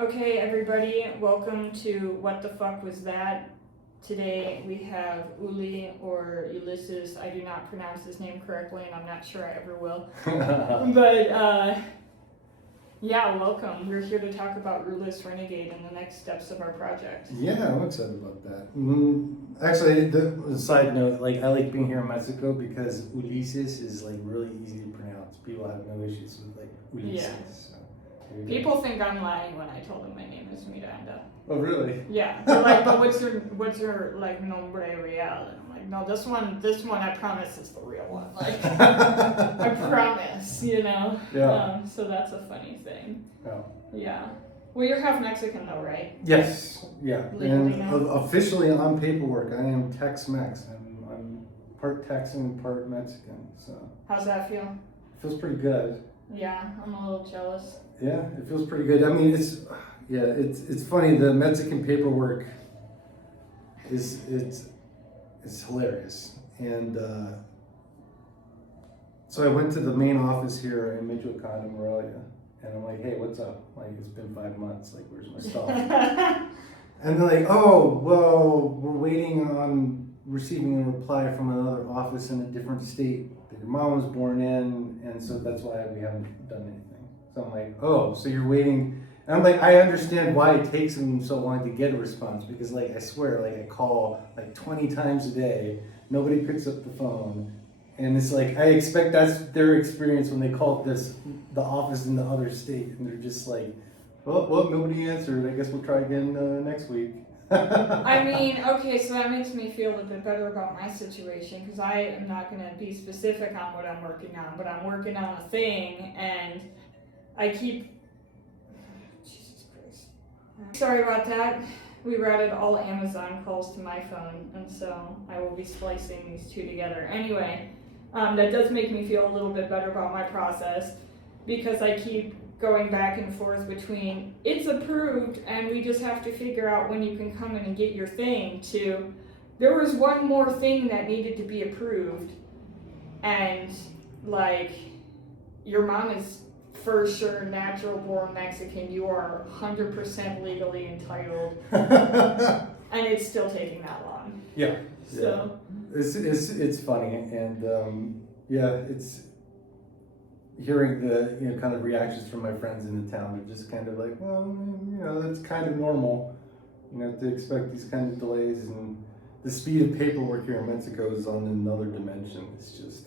Okay, everybody, welcome to What the Fuck Was That? Today we have Uli or Ulysses. I do not pronounce his name correctly, and I'm not sure I ever will. But, yeah, welcome. We're here to talk about Rootless, Renegade, and the next steps of our project. Yeah, I'm excited about that. Actually, the side note, I like being here in Mexico because Ulises is really easy to pronounce. People have no issues with Ulises. Yeah. So, People think I'm lying when I told them my name is Miranda. Oh, really? Yeah, they're like, but what's your nombre real? And I'm like, no, this one I promise is the real one. Like, I promise, Yeah. So that's a funny thing. Yeah. Yeah. Well, you're half Mexican though, right? Yes. Yeah. Legally And now? officially on paperwork, I am Tex-Mex. I'm part Texan, part Mexican. So How's that feel? it feels pretty good. Yeah, I'm a little jealous. Yeah, it feels pretty good. I mean, it's funny. The Mexican paperwork it's hilarious. And so I went to the main office here in Michoacan in Morelia, and I'm like, hey, what's up? It's been 5 months. Where's my stuff? And they're like, oh, well, we're waiting on receiving a reply from another office in a different state that your mom was born in, and so that's why we haven't done anything. So I'm like, oh, so you're waiting. And I'm like, I understand why it takes them so long to get a response, because I swear, I call 20 times a day, nobody picks up the phone, and it's I expect that's their experience when they call the office in the other state, and they're just like, well, nobody answered. I guess we'll try again next week. I mean, okay, so that makes me feel a bit better about my situation, because I am not going to be specific on what I'm working on, but I'm working on a thing, and I keep... Jesus Christ. Sorry about that. We routed all Amazon calls to my phone, and so I will be splicing these two together. Anyway, that does make me feel a little bit better about my process, because I keep going back and forth between it's approved and we just have to figure out when you can come in and get your thing to there was one more thing that needed to be approved, and your mom is for sure natural born Mexican, you are 100% legally entitled, and it's still taking that long. Yeah. So it's funny, and it's hearing the kind of reactions from my friends in the town. They're just kind of like, well, that's kind of normal, to expect these kind of delays, and the speed of paperwork here in Mexico is on another dimension. It's just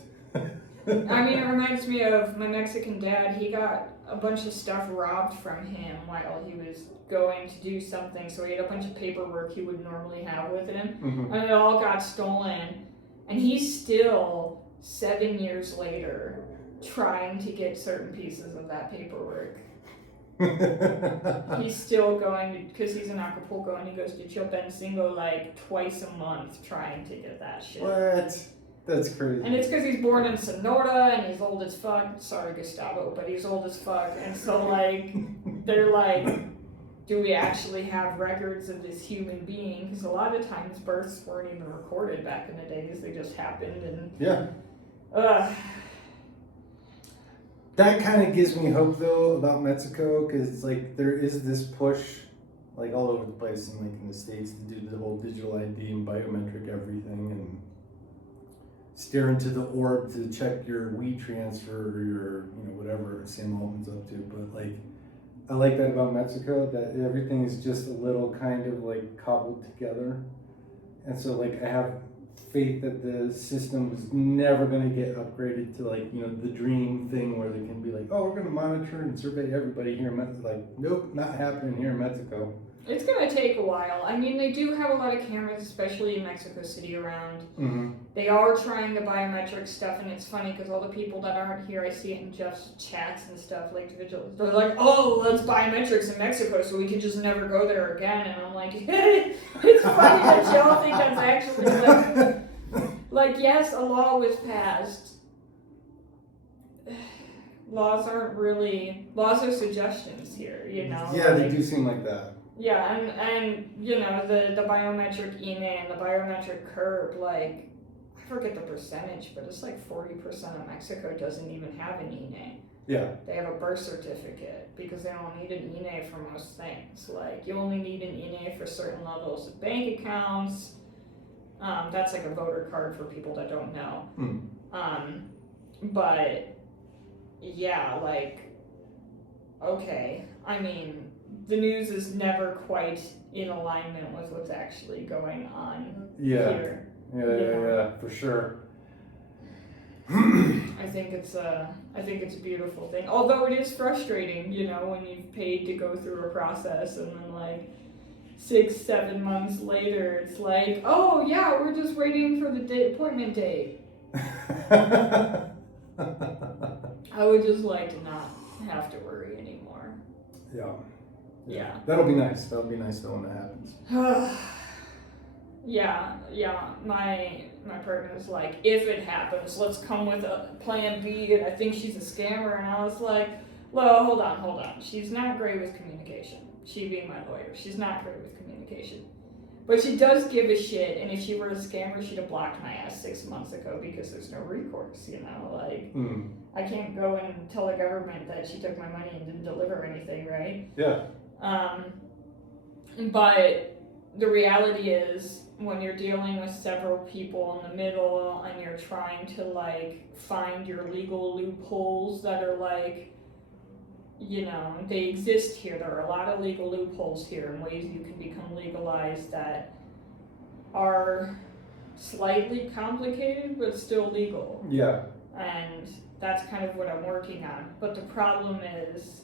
I mean, it reminds me of my Mexican dad. He got a bunch of stuff robbed from him while he was going to do something. So he had a bunch of paperwork he would normally have with him. Mhm. And it all got stolen. And he's still, 7 years later, trying to get certain pieces of that paperwork. He's still going, because he's in Acapulco, and he goes to Chilpancingo twice a month trying to get that shit. What? That's crazy. And it's because he's born in Sonora and he's old as fuck. Sorry, Gustavo, but he's old as fuck. And so, they're like, do we actually have records of this human being? Because a lot of times births weren't even recorded back in the days. They just happened. And Yeah. That kind of gives me hope, though, about Mexico, because there is this push all over the place in the States to do the whole digital ID and biometric everything, and stare into the orb to check your weed transfer or your whatever Sam Altman's up to. But I like that about Mexico, that everything is just a little kind of cobbled together, and so I have faith that the system is never going to get upgraded to the dream thing where they can be oh, we're going to monitor and survey everybody here in Mexico. Nope, not happening here in Mexico. It's going to take a while. I mean, they do have a lot of cameras, especially in Mexico City around. Mm-hmm. They are trying the biometric stuff, and it's funny because all the people that aren't here, I see it in Jeff's chats and stuff, they're like, oh, let's biometrics in Mexico so we can just never go there again. And I'm like, it's funny that y'all think that's actually yes, a law was passed. Laws are suggestions here, Yeah, they do seem like that. Yeah, and the biometric INE and the biometric curb, I forget the percentage, but it's 40% of Mexico doesn't even have an INE. Yeah. They have a birth certificate because they don't need an INE for most things. Like, you only need an INE for certain levels of bank accounts. That's like a voter card for people that don't know. But yeah, like, okay. I mean, the news is never quite in alignment with what's actually going on here. Yeah, for sure. I think it's a beautiful thing. Although it is frustrating, you know, when you've paid to go through a process and then like 6-7 months later, it's like, oh yeah, we're just waiting for the appointment date. I would just like to not have to worry anymore. Yeah. That'll be nice. That'll be nice though when that happens. Yeah. My partner's like, if it happens, let's come with a plan B, and I think she's a scammer, and I was like, well, hold on. She's not great with communication. She being my lawyer, she's not great with communication. But she does give a shit, and if she were a scammer, she'd have blocked my ass 6 months ago because there's no recourse, you know? Like, I can't go and tell the government that she took my money and didn't deliver anything, right? Yeah. But the reality is, when you're dealing with several people in the middle and you're trying to like find your legal loopholes that are like, you know, they exist here. There are a lot of legal loopholes here and ways you can become legalized that are slightly complicated but still legal. Yeah. And that's kind of what I'm working on. But the problem is,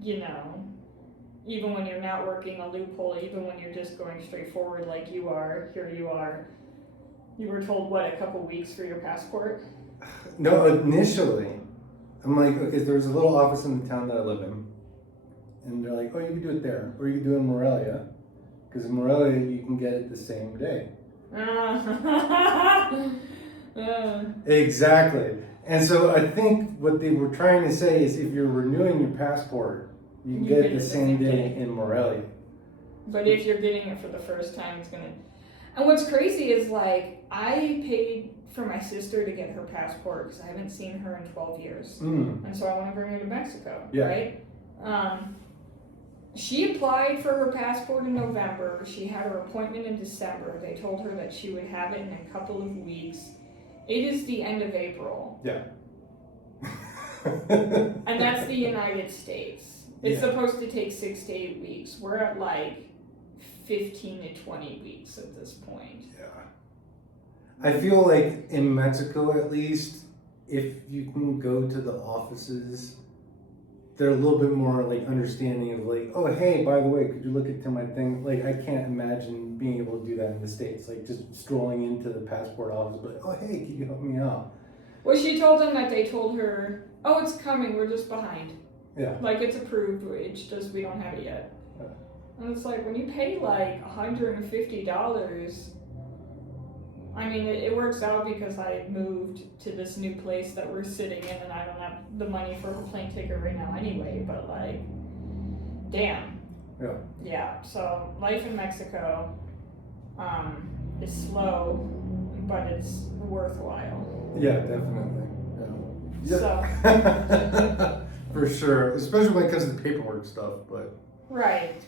you know, even when you're not working a loophole, even when you're just going straight forward like you are, here you are. You were told, what, a couple weeks for your passport? No, initially. I'm like, okay, there's a little office in the town that I live in. And they're like, oh, you can do it there. Or you can do it in Morelia. Because in Morelia, you can get it the same day. Exactly. And so I think what they were trying to say is if you're renewing your passport, you can get it the same day in Morelia. But if you're getting it for the first time, it's gonna... And what's crazy is, like, I paid for my sister to get her passport because I haven't seen her in 12 years. And so I want to bring her to Mexico, right? She applied for her passport in November. She had her appointment in December. They told her that she would have it in a couple of weeks. It is the end of April. Yeah. And that's the United States. It's supposed to take 6 to 8 weeks. We're at like 15 to 20 weeks at this point. Yeah. I feel like in Mexico, at least, if you can go to the offices, they're a little bit more like understanding of like, oh, hey, by the way, could you look into my thing? Like, I can't imagine being able to do that in the States. Like, just strolling into the passport office, but oh, hey, can you help me out? Well, she told them that they told her, oh, it's coming, we're just behind. Yeah. Like, it's approved, it's just we don't have it yet. Yeah. And it's like, when you pay like $150, I mean, it works out because I moved to this new place that we're sitting in and I don't have the money for a plane ticket right now anyway, but like, damn. Yeah. Yeah, so life in Mexico is slow, but it's worthwhile. Yeah, definitely. Yeah. So. For sure, especially when it comes to the paperwork stuff, but... Right.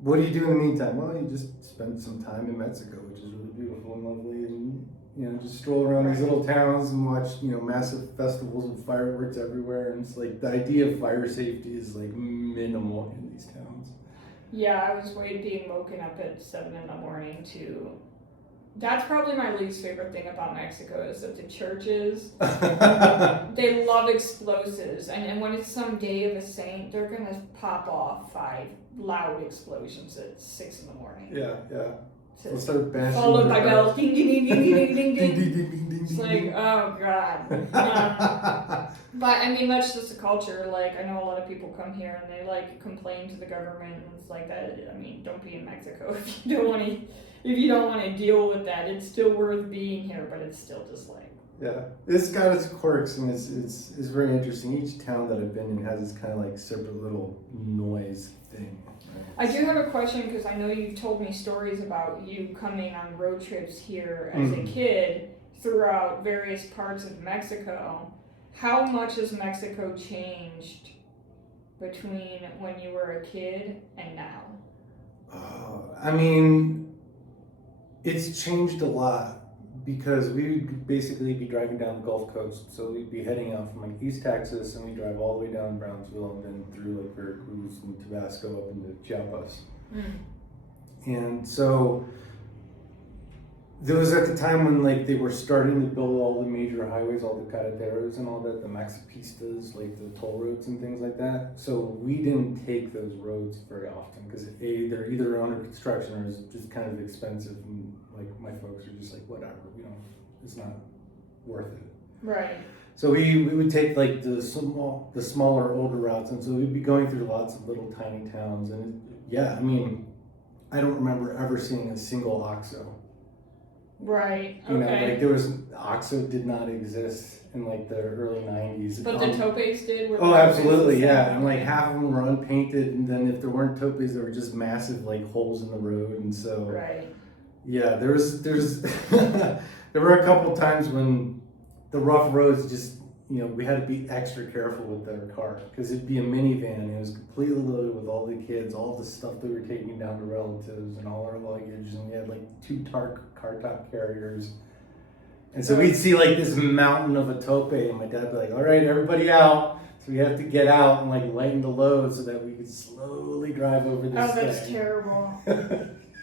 What do you do in the meantime? Well, you just spend some time in Mexico, which is really beautiful and lovely, and, you know, just stroll around these little towns and watch, you know, massive festivals and fireworks everywhere, and it's like, the idea of fire safety is, like, minimal in these towns. Yeah, I was being woken up at 7 in the morning to... That's probably my least favorite thing about Mexico is that the churches, they love explosives. And when it's some day of a saint, they're going to pop off 5 loud explosions at 6 in the morning. Yeah. They'll start bashing. Followed by bells. Ding, ding, ding, ding, ding, ding, ding. Ding, ding, ding, ding, It's ding, like, ding. oh, God. But, I mean, that's just a culture. Like, I know a lot of people come here and they, like, complain to the government. And it's like that. I mean, don't be in Mexico if you don't want to... If you don't want to deal with that, it's still worth being here, but it's still just like... Yeah, it's got its quirks, and it's very interesting. Each town that I've been in has this kind of like separate little noise thing. Right? I do have a question, because I know you've told me stories about you coming on road trips here as a kid throughout various parts of Mexico. how much has Mexico changed between when you were a kid and now? I mean, it's changed a lot because we would basically be driving down the Gulf Coast. So we'd be heading out from like East Texas and we drive all the way down Brownsville and then through like Veracruz and Tabasco up into Chiapas. And so there was at the time when like they were starting to build all the major highways, all the carreteras and all that, the Maxipistas, like the toll roads and things like that. So we didn't take those roads very often because they're either under construction or it's just kind of expensive, and like my folks are just like, whatever, it's not worth it. Right. So we would take like the smaller, older routes, and so we'd be going through lots of little tiny towns, and I mean, I don't remember ever seeing a single OXXO. Right. Okay. You know, like there was OXXO did not exist in like the early 90s. But the topes did? Oh, absolutely, yeah. And like half of them were unpainted, and then if there weren't topes, there were just massive like holes in the road, and so. Right. Yeah, there's there were a couple times when the rough roads just, we had to be extra careful with their car because it'd be a minivan and it was completely loaded with all the kids, all the stuff that we were taking down to relatives and all our luggage, and we had like 2 car top carriers. And so we'd see like this mountain of a tope, and my dad would be like, all right, everybody out. So we have to get out and like lighten the load so that we could slowly drive over this thing. Oh, that's terrible.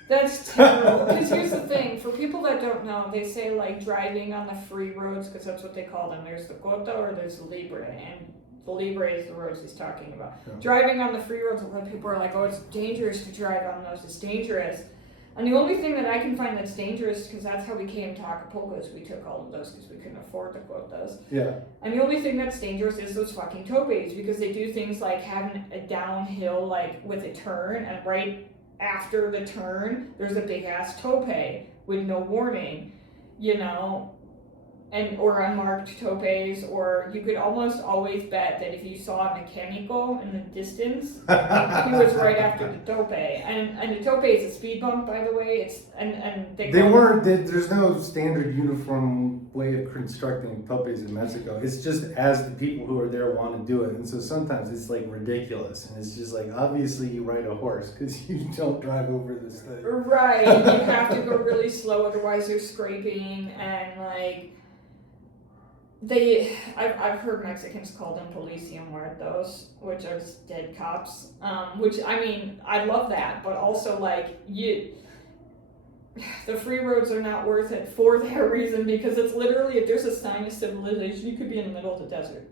That's terrible. Because here's the thing, for people that don't know, they say like driving on the free roads, because that's what they call them. There's the Cota or there's the Libre, and the Libre is the roads he's talking about. Yeah. Driving on the free roads, a lot of people are like, oh, it's dangerous to drive on those. It's dangerous. And the only thing that I can find that's dangerous, because that's how we came to Acapulco, is we took all of those because we couldn't afford the quotas. Yeah. And the only thing that's dangerous is those fucking topes, because they do things like having a downhill, like with a turn, and right after the turn, there's a big ass tope with no warning, or unmarked topes, or you could almost always bet that if you saw a mechanical in the distance, he was right after the tope. And the tope is a speed bump, by the way. There's no standard uniform way of constructing topes in Mexico. It's just as the people who are there want to do it, and so sometimes it's like ridiculous, and it's just like, obviously you ride a horse because you don't drive over this thing. Right, you have to go really slow, otherwise you're scraping, and like. I've heard Mexicans call them policía muertos, which are just dead cops. Which, I mean, I love that, but also like the free roads are not worth it for that reason, because it's literally, if there's a sign of civilization, you could be in the middle of the desert,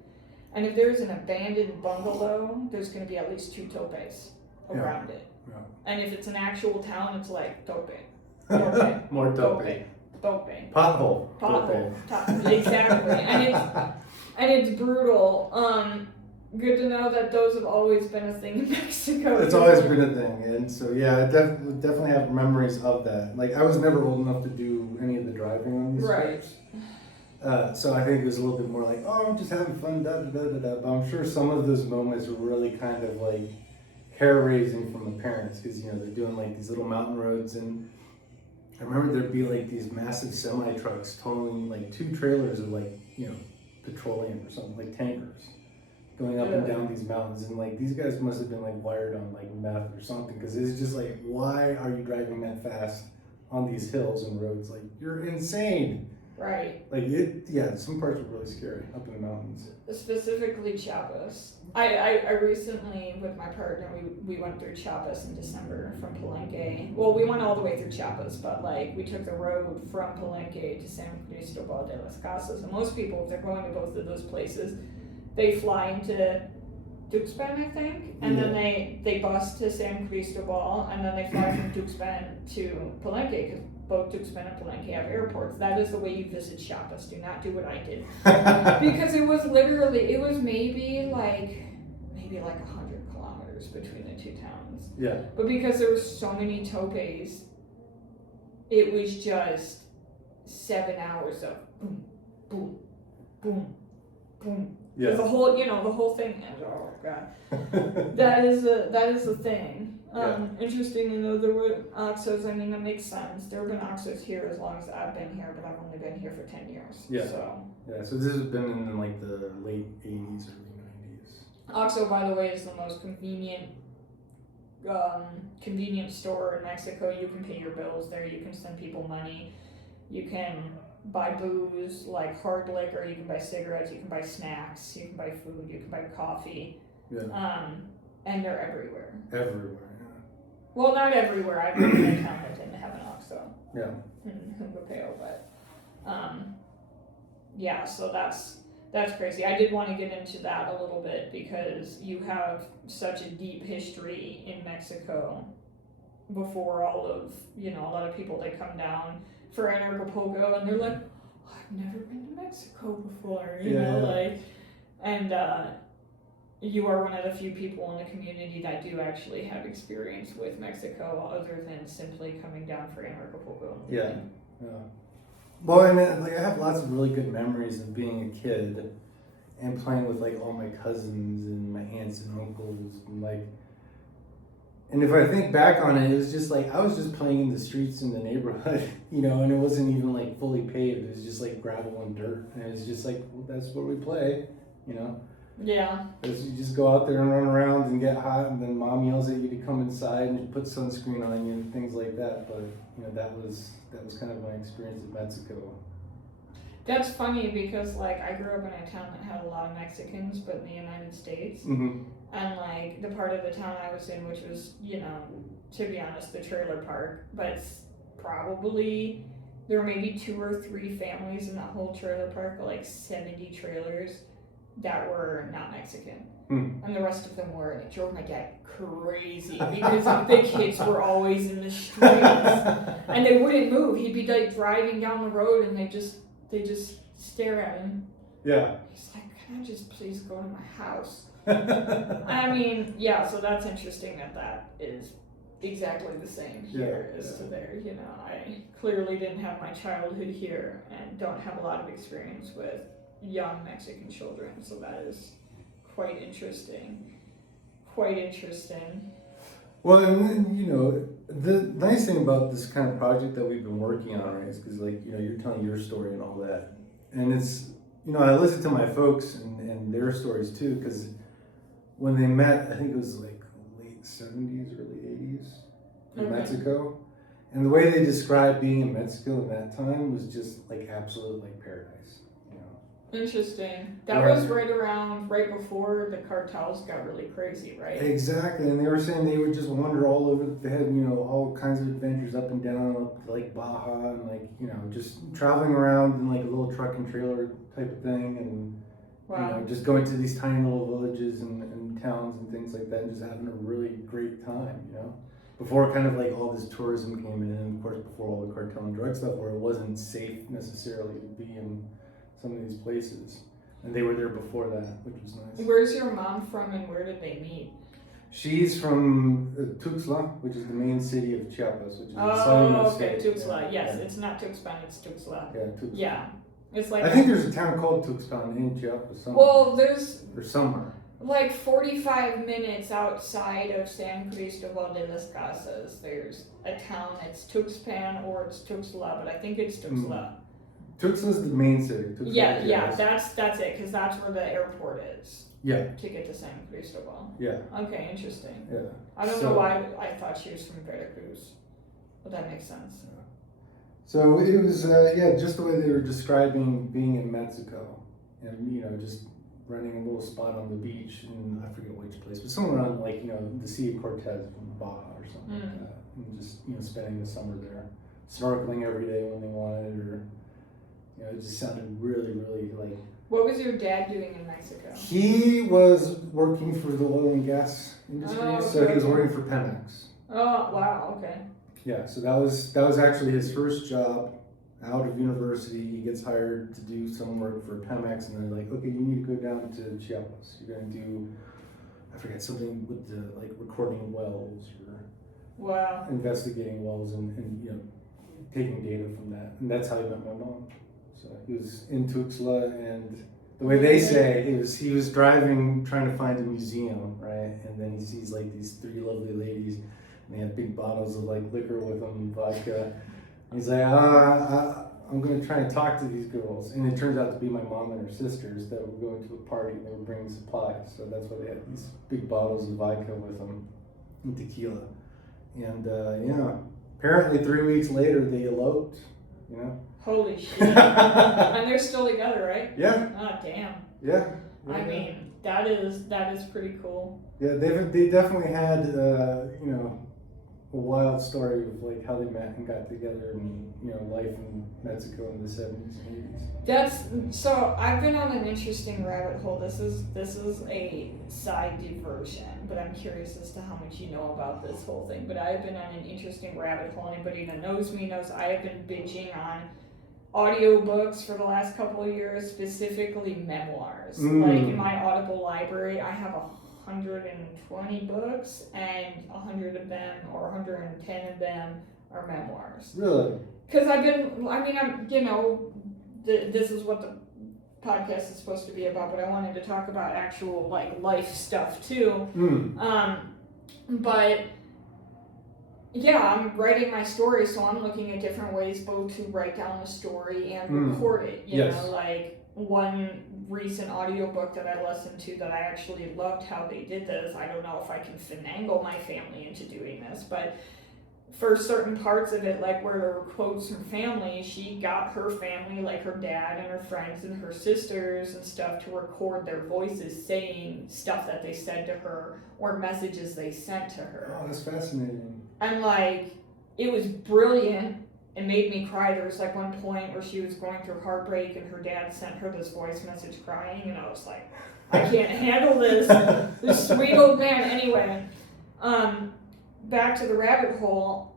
and if there's an abandoned bungalow, there's going to be at least 2 topes around it. Yeah. And if it's an actual town, it's like tope. More tope. Pothole. Exactly. And it's brutal. Good to know that those have always been a thing in Mexico. It's always been a thing, and so I definitely have memories of that. Like, I was never old enough to do any of the driving on these trips. So I think it was a little bit more like, oh, I'm just having fun, But I'm sure some of those moments were really kind of like hair raising from the parents, because they're doing like these little mountain roads, and I remember there'd be like these massive semi trucks towing like 2 trailers of like, petroleum or something, like tankers, going up and down these mountains. And like, these guys must have been like wired on like meth or something, because it's just like, why are you driving that fast on these hills and roads? Like, you're insane. Right. Like, some parts were really scary up in the mountains. Specifically Chiapas. I recently, with my partner, we went through Chiapas in December from Palenque. Well, we went all the way through Chiapas, but like we took the road from Palenque to San Cristobal de las Casas. And most people, if they're going to both of those places, they fly into Tuxpan, I think, and then they bus to San Cristobal, and then they fly from Tuxpan to Palenque, because both Tuxpan and Palenque have airports. That is the way you visit Chiapas. Do not do what I did. Because it was maybe like 100 kilometers between the 2 towns. Yeah. But because there were so many topes, it was just 7 hours of boom, boom, boom, boom. Yeah. The whole, the whole thing. Oh god, that is a thing. Interesting to know there were Oxos. I mean, that makes sense. There have been Oxos here as long as I've been here, but I've only been here for 10 years. Yeah. So. Yeah. So this has been in like the late 80s, early 90s. Oxo, by the way, is the most convenient store in Mexico. You can pay your bills there. You can send people money. You can buy booze, like hard liquor. You can buy cigarettes. You can buy snacks. You can buy food. You can buy coffee. Yeah. And they're everywhere. Everywhere. Yeah. Well, not everywhere. I've been in a town that didn't have an Oxo. Yeah. In Humbapeo, but yeah. So that's crazy. I did want to get into that a little bit because you have such a deep history in Mexico. Before all of a lot of people, they come down for Acapulco and they're like, oh, I've never been to Mexico before, you know. And you are one of the few people in the community that do actually have experience with Mexico other than simply coming down for Acapulco. Yeah. Well, I mean, like I have lots of really good memories of being a kid and playing with like all my cousins and my aunts and uncles and like. And if I think back on it, it was just like I was just playing in the streets in the neighborhood, and it wasn't even like fully paved. It was just like gravel and dirt, and it was just like, well, that's where we play, Yeah. Because you just go out there and run around and get hot, and then mom yells at you to come inside and put sunscreen on you and things like that. But that was kind of my experience in Mexico. That's funny because like I grew up in a town that had a lot of Mexicans, but in the United States. Mm-hmm. And like the part of the town I was in, which was, to be honest, the trailer park, but it's probably there were maybe 2 or 3 families in that whole trailer park, like 70 trailers that were not Mexican. And the rest of them were, and it drove my dad crazy because the kids were always in the streets and they wouldn't move. He'd be like driving down the road and they just stare at him. Yeah. He's like, can I just please go to my house? I mean, yeah, so that's interesting that is exactly the same here as to there. I clearly didn't have my childhood here and don't have a lot of experience with young Mexican children, so that is quite interesting. Well, and the nice thing about this kind of project that we've been working on, right, is because you're telling your story and all that, and it's I listen to my folks and their stories too, because when they met, I think it was like late 70s, early 80s in Mexico, and the way they described being in Mexico at that time was just like absolute like paradise. Interesting. That was right before the cartels got really crazy, right? Exactly, and they were saying they would just wander all over. They had all kinds of adventures up and down, up to like Baja, and just traveling around in like a little truck and trailer type of thing, and just going to these tiny little villages and towns and things like that, and just having a really great time, Before kind of like all this tourism came in, and of course before all the cartel and drug stuff, where it wasn't safe necessarily to be in some of these places, and they were there before that, which was nice. Where's your mom from, and where did they meet? She's from Tuxtla, which is the main city of Chiapas, which is the southern state. Tuxtla. Yes, it's not Tuxpan, it's Tuxtla. Yeah, Tuxtla. Yeah, it's like I think there's a town called Tuxpan in Chiapas somewhere. Well, there's or somewhere. Like 45 minutes outside of San Cristobal de las Casas, there's a town that's Tuxpan or it's Tuxtla, but I think it's Tuxtla. Tuxtla's the main city. Tuxtla, that's it, because that's where the airport is. Yeah. To get to San Cristobal. Yeah. Okay, interesting. Yeah. I don't know why I thought she was from Veracruz, but that makes sense. Yeah. So it was, just the way they were describing being in Mexico, and just running a little spot on the beach, and I forget which place, but somewhere around the Sea of Cortez from Baja or something like that, and just spending the summer there, snorkeling every day when they wanted, or it just sounded really, really like. What was your dad doing in Mexico? He was working for the oil and gas industry, so he was working for Pemex. Oh wow, okay. Yeah, so that was actually his first job out of university. He gets hired to do some work for Pemex, and they're like, okay, you need to go down to Chiapas. You're going to do, I forget, something with the recording wells or investigating wells and taking data from that. And that's how he met my mom. So he was in Tuxtla, and The way they say it was, he was driving, trying to find a museum, right? And then he sees like these 3 lovely ladies, and they have big bottles of like liquor with them, vodka. He's like, I'm gonna try and talk to these girls, and it turns out to be my mom and her sisters that were going to a party and they were bringing supplies. So that's why they had these big bottles of vodka with them, and tequila. And yeah, apparently 3 weeks later they eloped. You know. Holy shit! And they're still together, right? Yeah. Oh damn. Yeah. I mean, that is pretty cool. Yeah, they definitely had you know, a wild story of like how they met and got together, and you know, life in Mexico in the 70s and 80s. So I've been on an interesting rabbit hole. This is a side diversion, but I'm curious as to how much you know about this whole thing. But I've been on an interesting rabbit hole. Anybody that knows me knows I have been binging on audiobooks for the last couple of years, specifically memoirs. Like in my Audible library, I have 120 books, and 100 of them or 110 of them are memoirs. Really? Because I'm, you know, this is what the podcast is supposed to be about, but I wanted to talk about actual like life stuff too. But yeah, I'm writing my story, so I'm looking at different ways both to write down the story and record it. You know, like one recent audiobook that I listened to that I actually loved how they did this. I don't know if I can finagle my family into doing this, but for certain parts of it, like where there were quotes from family, she got her family, like her dad and her friends and her sisters and stuff, to record their voices saying stuff that they said to her or messages they sent to her. Oh, that's fascinating. And like, it was brilliant. It made me cry. There was like one point where she was going through heartbreak and her dad sent her this voice message crying, and I was like, I can't handle this. This sweet old man. Anyway, back to the rabbit hole.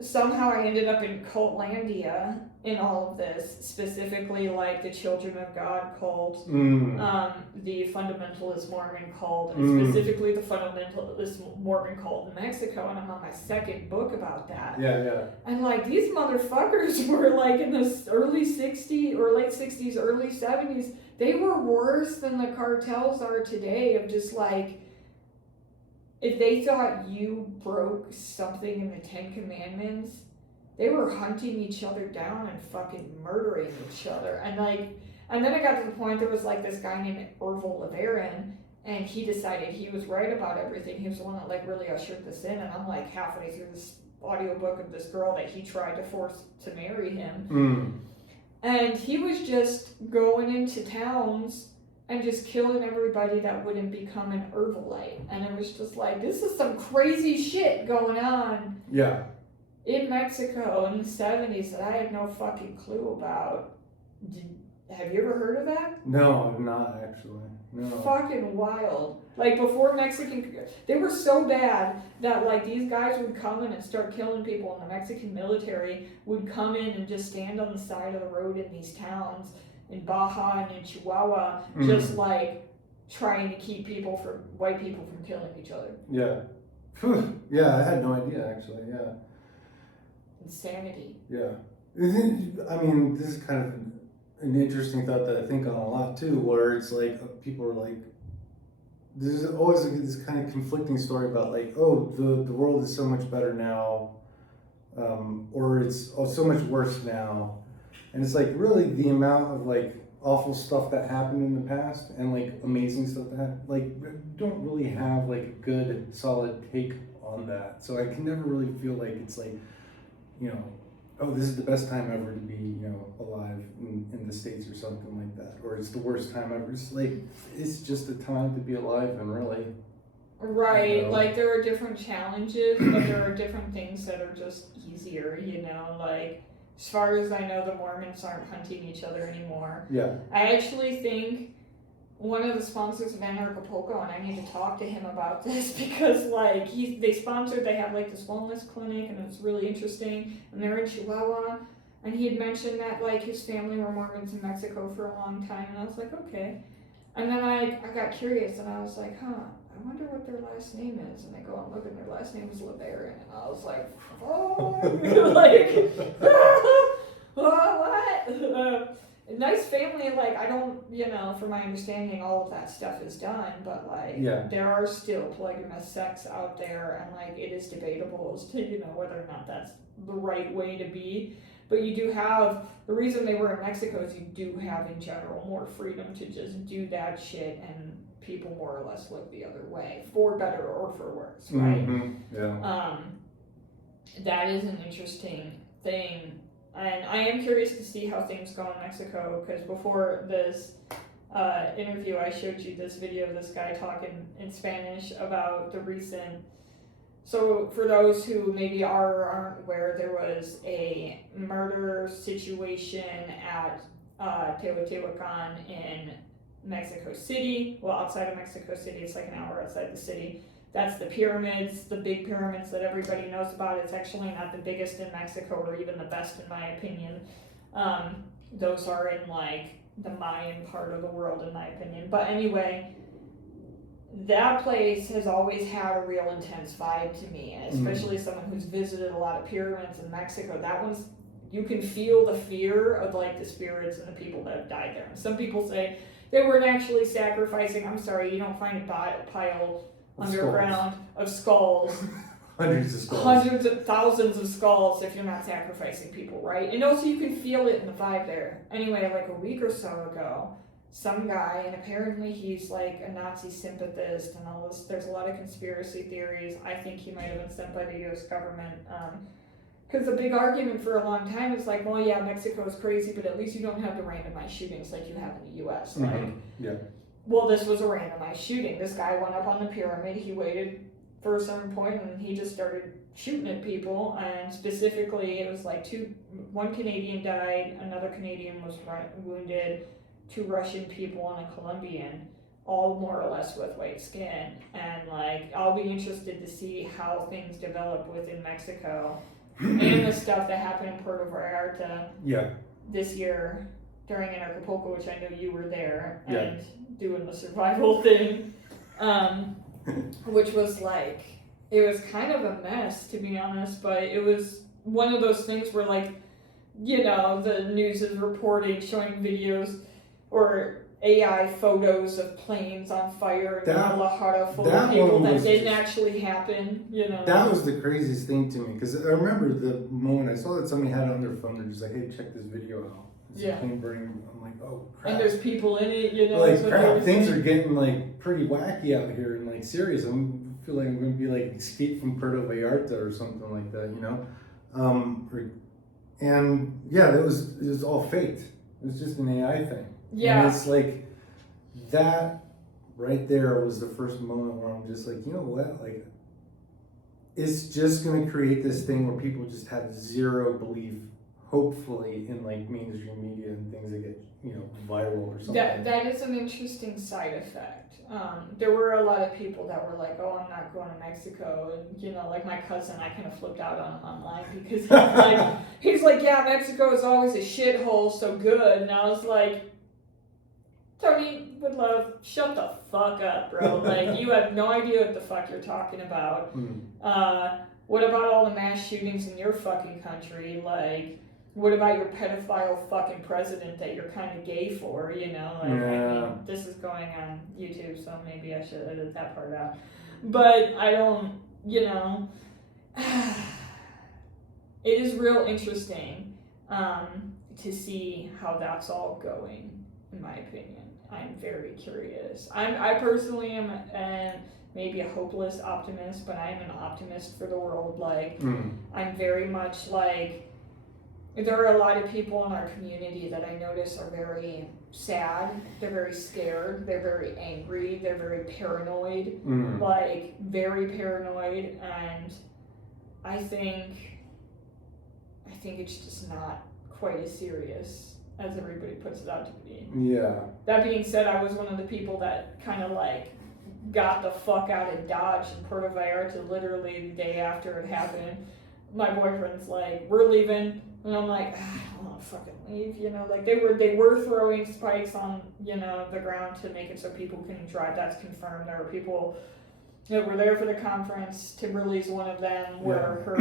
Somehow I ended up in Cultlandia in all of this, specifically like the Children of God cult, the Fundamentalist Mormon cult, and specifically the Fundamentalist Mormon cult in Mexico, and I'm on my second book about that. Yeah. And like, these motherfuckers were like in the early 60s or late 60s, early 70s, they were worse than the cartels are today, of just like, if they thought you broke something in the 10 Commandments, they were hunting each other down and fucking murdering each other. And like, and then I got to the point, there was like this guy named Orville Leverin, and he decided he was right about everything. He was the one that like really ushered this in, and I'm like halfway through this audiobook of this girl that he tried to force to marry him. And he was just going into towns and just killing everybody that wouldn't become an Herbalite. And it was just like, this is some crazy shit going on. Yeah. In Mexico in the 70s that I had no fucking clue about. Have you ever heard of that? No, I'm not actually. No. Fucking wild. Like before Mexican, they were so bad that like these guys would come in and start killing people, and the Mexican military would come in and just stand on the side of the road in these towns in Baja and in Chihuahua, just like trying to keep white people from killing each other. Yeah. Yeah, I had no idea actually, yeah. Insanity. Yeah. I mean, this is kind of an interesting thought that I think on a lot too, where it's like, people are like, there's always this kind of conflicting story about like, oh, the world is so much better now, or it's so much worse now. And it's like, really the amount of like awful stuff that happened in the past and like amazing stuff that happened, like, don't really have like a good solid take on that. So I can never really feel like it's like, you know, oh, this is the best time ever to be, you know, alive in the States or something like that, or it's the worst time ever. It's like, it's just a time to be alive, and really. Right, you know, like there are different challenges, but there are different things that are just easier, you know, like as far as I know, the Mormons aren't hunting each other anymore. Yeah. I actually think one of the sponsors of Anarchapulco, and I need to talk to him about this, because like they have like this wellness clinic, and it's really interesting, and they're in Chihuahua, and he had mentioned that like his family were Mormons in Mexico for a long time, and I was like, okay. And then I got curious, and I was like, I wonder what their last name is. And I go and look, and their last name is Leverin, and I was like, oh, like, what? nice family, like, I don't, from my understanding, all of that stuff is done, but, like, Yeah. there are still polygamous sects out there, and, like, it is debatable as to, whether or not that's the right way to be. But you do have, the reason they were in Mexico is you do have, in general, more freedom to just do that shit, and people more or less live the other way, for better or for worse, right? Mm-hmm. Yeah. That is an interesting thing. And I am curious to see how things go in Mexico, because before this interview, I showed you this video of this guy talking in Spanish about the recent. So, for those who maybe aren't aware, there was a murder situation at Teotihuacan in Mexico City. Well, outside of Mexico City, it's like an hour outside the city. That's the pyramids, the big pyramids that everybody knows about. It's actually not the biggest in Mexico or even the best in my opinion. Those are in like the Mayan part of the world in my opinion. But anyway, that place has always had a real intense vibe to me, and especially someone who's visited a lot of pyramids in Mexico, that one's, you can feel the fear of like the spirits and the people that have died there. And some people say they weren't actually sacrificing, I'm sorry, you don't find a pile underground of skulls. Hundreds of skulls. Hundreds of thousands of skulls if you're not sacrificing people, right? And also you can feel it in the vibe there. Anyway, like a week or so ago, some guy, and apparently he's like a Nazi sympathist and all this, there's a lot of conspiracy theories. I think he might have been sent by the US government. Because the big argument for a long time is like, well, yeah, Mexico is crazy, but at least you don't have the randomized shootings like you have in the US. Like, yeah. Well, this was a randomized shooting. This guy went up on the pyramid, he waited for a certain point, and he just started shooting at people, and specifically it was like one Canadian died, another Canadian was wounded, 2 Russian people and a Colombian, all more or less with white skin. And like, I'll be interested to see how things develop within Mexico and the stuff that happened in Puerto Vallarta this year during Acapulco, which I know you were there and doing the survival thing, which was like, it was kind of a mess to be honest, but it was one of those things where like, the news is reporting, showing videos or AI photos of planes on fire in Guadalajara full of people that didn't actually happen, That was the craziest thing to me, because I remember the moment I saw that somebody had it on their phone, they're just like, hey, check this video out. It's a plane burning. I'm like, oh crap. And there's people in it, Like crap, things are getting like pretty wacky out here and like serious. I feel like I'm going to be like Escape from Puerto Vallarta or something like that, and yeah, it was all faked. It was just an AI thing. Yeah. And it's like, that right there was the first moment where I'm just like, you know what? Like, it's just going to create this thing where people just have zero belief, hopefully, in like mainstream media and things that get, viral or something. That is an interesting side effect. There were a lot of people that were like, oh, I'm not going to Mexico. And, like my cousin, I kind of flipped out on him online because he's like, yeah, Mexico is always a shithole, so good. And I was like, Tony would love, shut the fuck up, bro. Like, you have no idea what the fuck you're talking about. What about all the mass shootings in your fucking country? Like, what about your pedophile fucking president that you're kind of gay for, I mean, this is going on YouTube, so maybe I should edit that part out. But I don't, it is real interesting to see how that's all going, in my opinion. I'm very curious. I personally am maybe a hopeless optimist, but I'm an optimist for the world. Like, I'm very much like, there are a lot of people in our community that I notice are very sad, they're very scared, they're very angry, they're very paranoid, like very paranoid, and I think it's just not quite as serious as everybody puts it out to be. Yeah. That being said, I was one of the people that kind of like got the fuck out of Dodge in Puerto Vallarta literally the day after it happened. My boyfriend's like, we're leaving. And I'm like, I don't want to fucking leave, like they were throwing spikes on, the ground to make it so people couldn't drive. That's confirmed. There were people that were there for the conference. Timberley's one of them, where her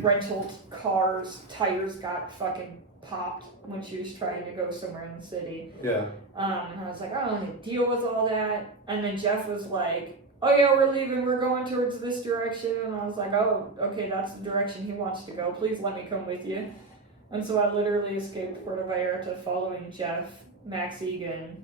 rental car's tires got fucking popped when she was trying to go somewhere in the city. Yeah. And I was like, I don't want to deal with all that. And then Jeff was like, oh yeah, we're leaving, we're going towards this direction. And I was like, oh, okay, that's the direction he wants to go. Please let me come with you. And so I literally escaped Puerto Vallarta following Jeff, Max Egan,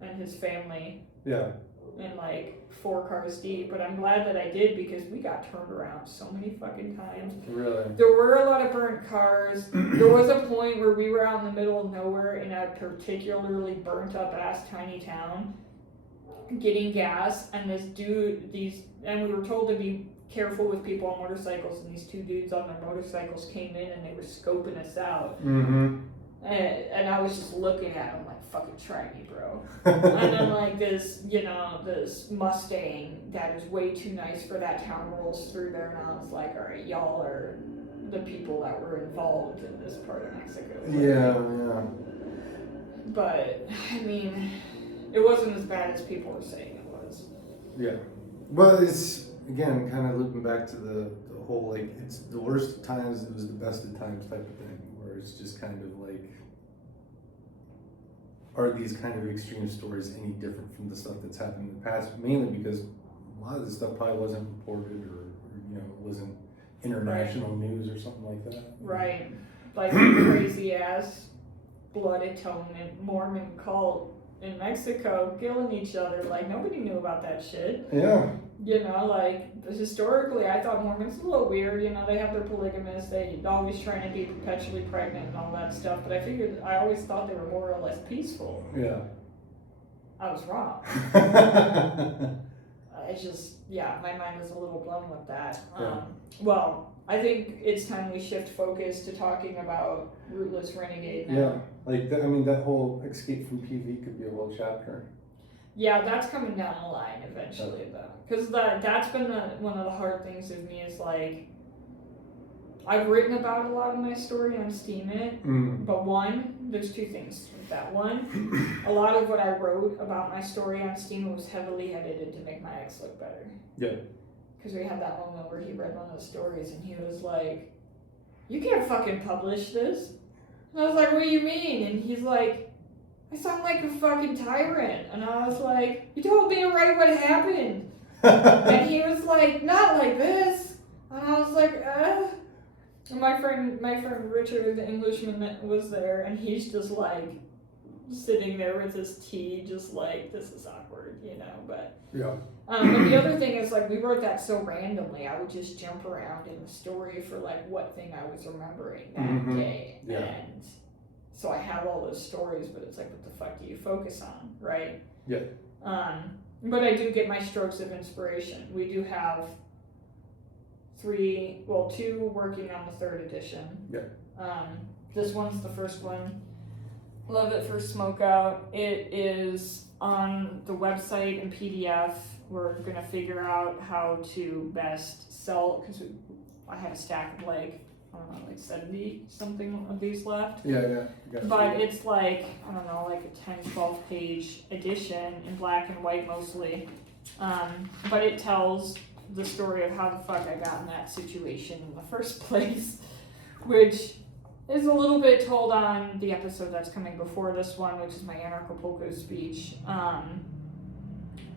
and his family. Yeah. In like 4 cars deep. But I'm glad that I did because we got turned around so many fucking times. Really? There were a lot of burnt cars. There was a point where we were out in the middle of nowhere in a particularly burnt up ass tiny town getting gas, and and we were told to be careful with people on motorcycles, and these 2 dudes on their motorcycles came in and they were scoping us out. Mm-hmm. And I was just looking at them like, fucking try me, bro. And then like this Mustang that is way too nice for that town rolls through there, and I was like, all right, y'all are the people that were involved in this part of Mexico. Yeah. But, I mean, it wasn't as bad as people were saying it was. Yeah. Well, it's, again, kind of looping back to the whole, like, it's the worst of times, it was the best of times type of thing, where it's just kind of like, are these kind of extreme stories any different from the stuff that's happened in the past? Mainly because a lot of this stuff probably wasn't reported or wasn't international news or something like that. Right. Like crazy ass blood atonement Mormon cult in Mexico killing each other. Like nobody knew about that shit. Yeah. Like historically, I thought Mormons were a little weird. They have their polygamists. They always trying to be perpetually pregnant and all that stuff. But I always thought they were more or less peaceful. Yeah. I was wrong. My mind was a little blown with that. Yeah. Well, I think it's time we shift focus to talking about Rootless Renegade now. Yeah. Like, that whole escape from PV could be a whole chapter. Yeah, that's coming down the line eventually, though. Because that's been one of the hard things with me is, like, I've written about a lot of my story on Steemit, but there's 2 things with that. One, a lot of what I wrote about my story on Steemit was heavily edited to make my ex look better. Yeah. Because we had that moment where he read one of the stories and he was like, you can't fucking publish this. And I was like, what do you mean? And he's like, I sound like a fucking tyrant. And I was like, you told me to write what happened. And he was like, not like this. And I was like, And my friend Richard, the Englishman that was there, and he's just like sitting there with his tea, just like, this is awkward, but. Yeah. But the other thing is, like, we wrote that so randomly, I would just jump around in the story for, like, what thing I was remembering that day. Yeah. And so I have all those stories, but it's like, what the fuck do you focus on, right? Yeah. But I do get my strokes of inspiration. We do have 2 working on the 3rd edition. Yeah. This one's the first one. Love It for Smoke Out. It is on the website in PDF. We're going to figure out how to best sell, because I had a stack of like 70 something of these left. Yeah. But it's like, like a 10, 12 page edition in black and white mostly. But it tells the story of how the fuck I got in that situation in the first place, which is a little bit told on the episode that's coming before this one, which is my Anarchapulco speech.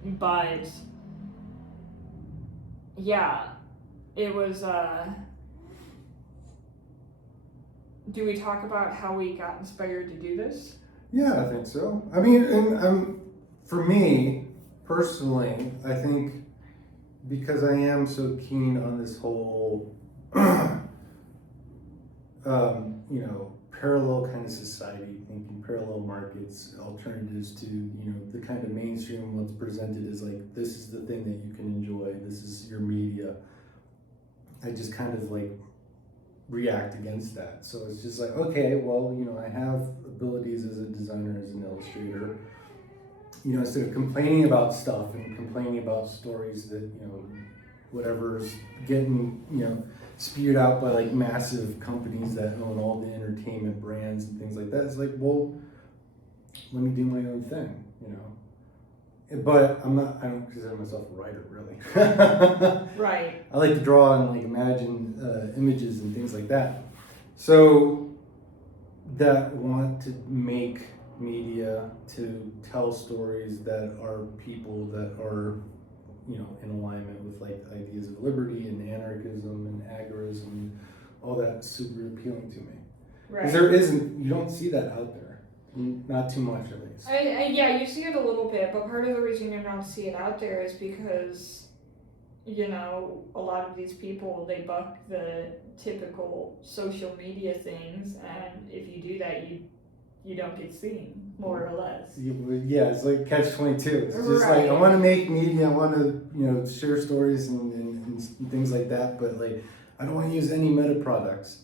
But yeah, it was, do we talk about how we got inspired to do this? Yeah, I think so. I mean, and for me, personally, I think because I am so keen on this whole, parallel kind of society, thinking parallel markets, alternatives to, the kind of mainstream what's presented as like, this is the thing that you can enjoy, this is your media. I just kind of like react against that. So it's just like, okay, well, I have abilities as a designer, as an illustrator. Instead of complaining about stuff and complaining about stories that, whatever's getting, spewed out by like massive companies that own all the entertainment brands and things like that. It's like, well, let me do my own thing, But I don't consider myself a writer, really. Right. I like to draw and like imagine images and things like that. So that want to make media to tell stories that are people that are, in alignment with like ideas of liberty and anarchism and agorism, all that's super appealing to me. Because you don't see that out there, not too much at least. Yeah, you see it a little bit, but part of the reason you don't see it out there is because, a lot of these people, they buck the typical social media things, and if you do that, you don't get seen, more or less. Yeah, it's like catch-22. It's just like, I want to make media, I want to, share stories and things like that, but like, I don't want to use any meta products.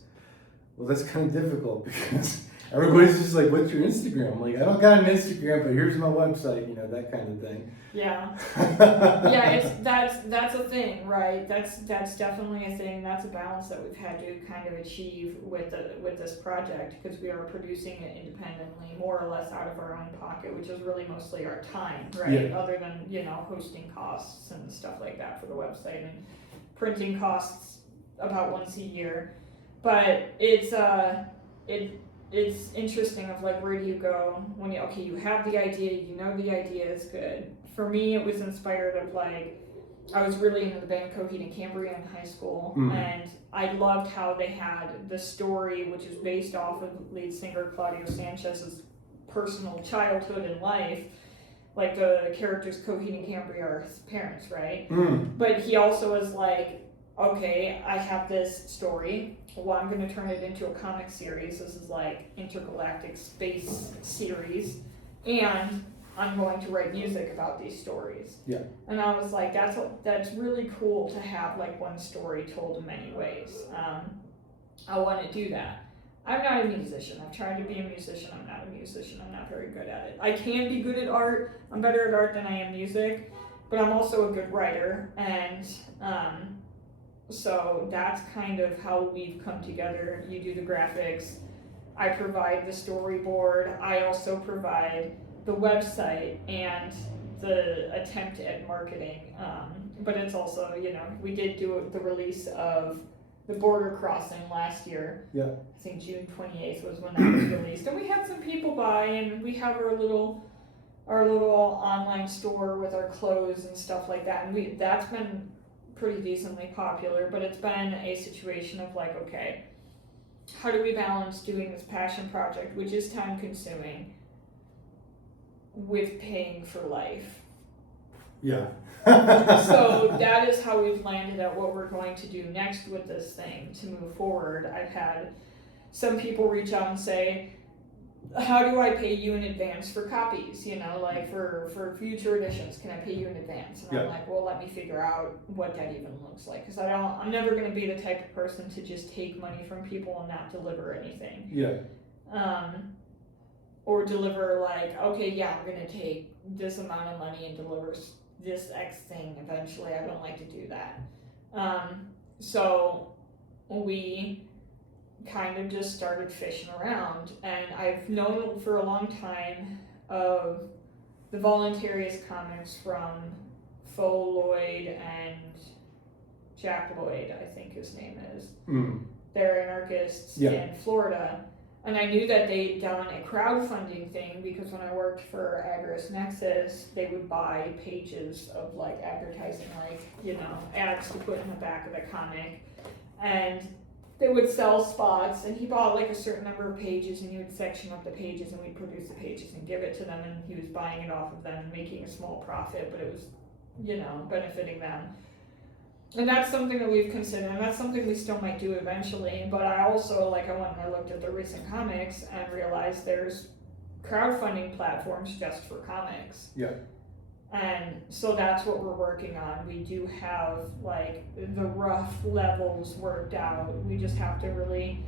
Well, that's kind of difficult because everybody's just like, what's your Instagram? I'm like, I don't got an Instagram, but here's my website, that kind of thing. Yeah. Yeah, that's a thing, right? That's definitely a thing. That's a balance that we've had to kind of achieve with this project, because we are producing it independently, more or less out of our own pocket, which is really mostly our time, right? Yeah. Other than, hosting costs and stuff like that for the website, and printing costs about once a year. But it's interesting of like, where do you go when you have the idea, the idea is good. For me, it was inspired of like, I was really into the band Coheed and Cambria in high school, and I loved how they had the story, which is based off of lead singer Claudio Sanchez's personal childhood and life. Like the characters Coheed and Cambria are his parents, right? But he also is like, okay, I have this story. Well, I'm going to turn it into a comic series. This is like intergalactic space series, and I'm going to write music about these stories. Yeah. And I was like, that's really cool to have like one story told in many ways. I want to do that. I'm not a musician. I've tried to be a musician. I'm not a musician. I'm not very good at it. I can be good at art. I'm better at art than I am music, but I'm also a good writer, and so that's kind of how we've come together. You do the graphics, I provide the storyboard, I also provide the website and the attempt at marketing. But it's also, we did do the release of the Border Crossing last year. Yeah. I think June 28th was when that was released. And we had some people buy, and we have our little online store with our clothes and stuff like that. And that's been pretty decently popular, but it's been a situation of like, okay, how do we balance doing this passion project, which is time consuming, with paying for life? Yeah. So that is how we've landed at what we're going to do next with this thing to move forward. I've had some people reach out and say, how do I pay you in advance for copies? Like for future editions, can I pay you in advance? And I'm like, well, let me figure out what that even looks like, because I'm never going to be the type of person to just take money from people and not deliver anything. Yeah. Or deliver like, okay, yeah, I'm going to take this amount of money and deliver this X thing eventually. I don't like to do that. So we kind of just started fishing around, and I've known for a long time of the voluntarist comics from Fo Lloyd and Jack Lloyd, I think his name is. They're anarchists in Florida, and I knew that they'd done a crowdfunding thing, because when I worked for Agorist Nexus, they would buy pages of like advertising, like, ads to put in the back of the comic, and they would sell spots, and he bought like a certain number of pages, and he would section up the pages, and we'd produce the pages and give it to them, and he was buying it off of them and making a small profit, but it was, benefiting them. And that's something that we've considered, and that's something we still might do eventually. But I also, I went and I looked at the recent comics and realized there's crowdfunding platforms just for comics. Yeah. And so that's what we're working on. We do have the rough levels worked out. We just have to really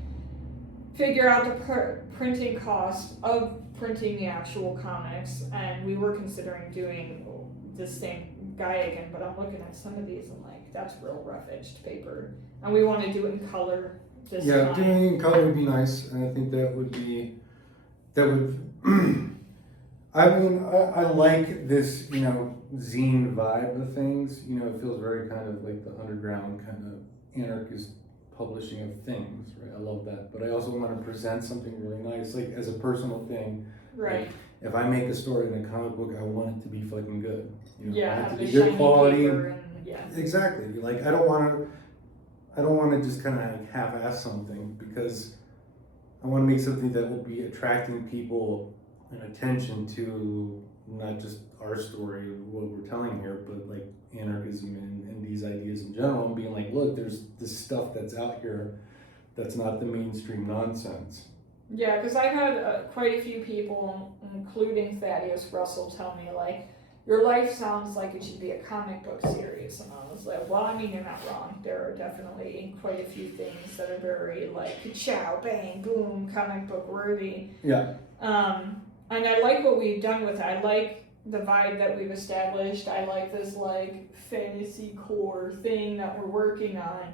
figure out the printing cost of printing the actual comics. And we were considering doing the same guy again, but I'm looking at some of these and that's real rough edged paper. And we want to do it in color this time. Yeah, doing it in color would be nice, and I think that would I mean, I like this, zine vibe of things. It feels very kind of like the underground kind of anarchist publishing of things, right? I love that, but I also want to present something really nice, like as a personal thing. Right. Like, if I make a story in a comic book, I want it to be fucking good. You know, I want Yeah, it the to be good shiny quality. paper and yeah. Exactly. Like I don't want to just kind of like half-ass something, because I want to make something that will be attracting people and attention to not just our story, what we're telling here, but like anarchism and these ideas in general, and being like, look, there's this stuff that's out here that's not the mainstream nonsense. Yeah, because I've had quite a few people, including Thaddeus Russell, tell me, like, your life sounds like it should be a comic book series. And I was like, well, I mean, you're not wrong. There are definitely quite a few things that are very, like, ka-chow, bang, boom, comic book worthy. Yeah. And I like what we've done with it. I like the vibe that we've established. I like this, like, fantasy core thing that we're working on.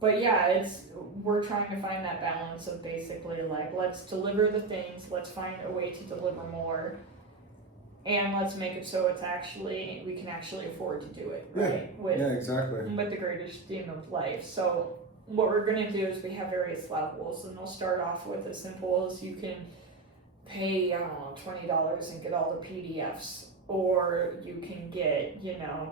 But yeah, we're trying to find that balance of basically like, let's deliver the things, let's find a way to deliver more, and let's make it so we can actually afford to do it, right? Yeah, exactly. With the greatest theme of life. So what we're gonna do is we have various levels, and they'll start off with as simple as you can pay, I don't know, $20 and get all the PDFs. Or you can get,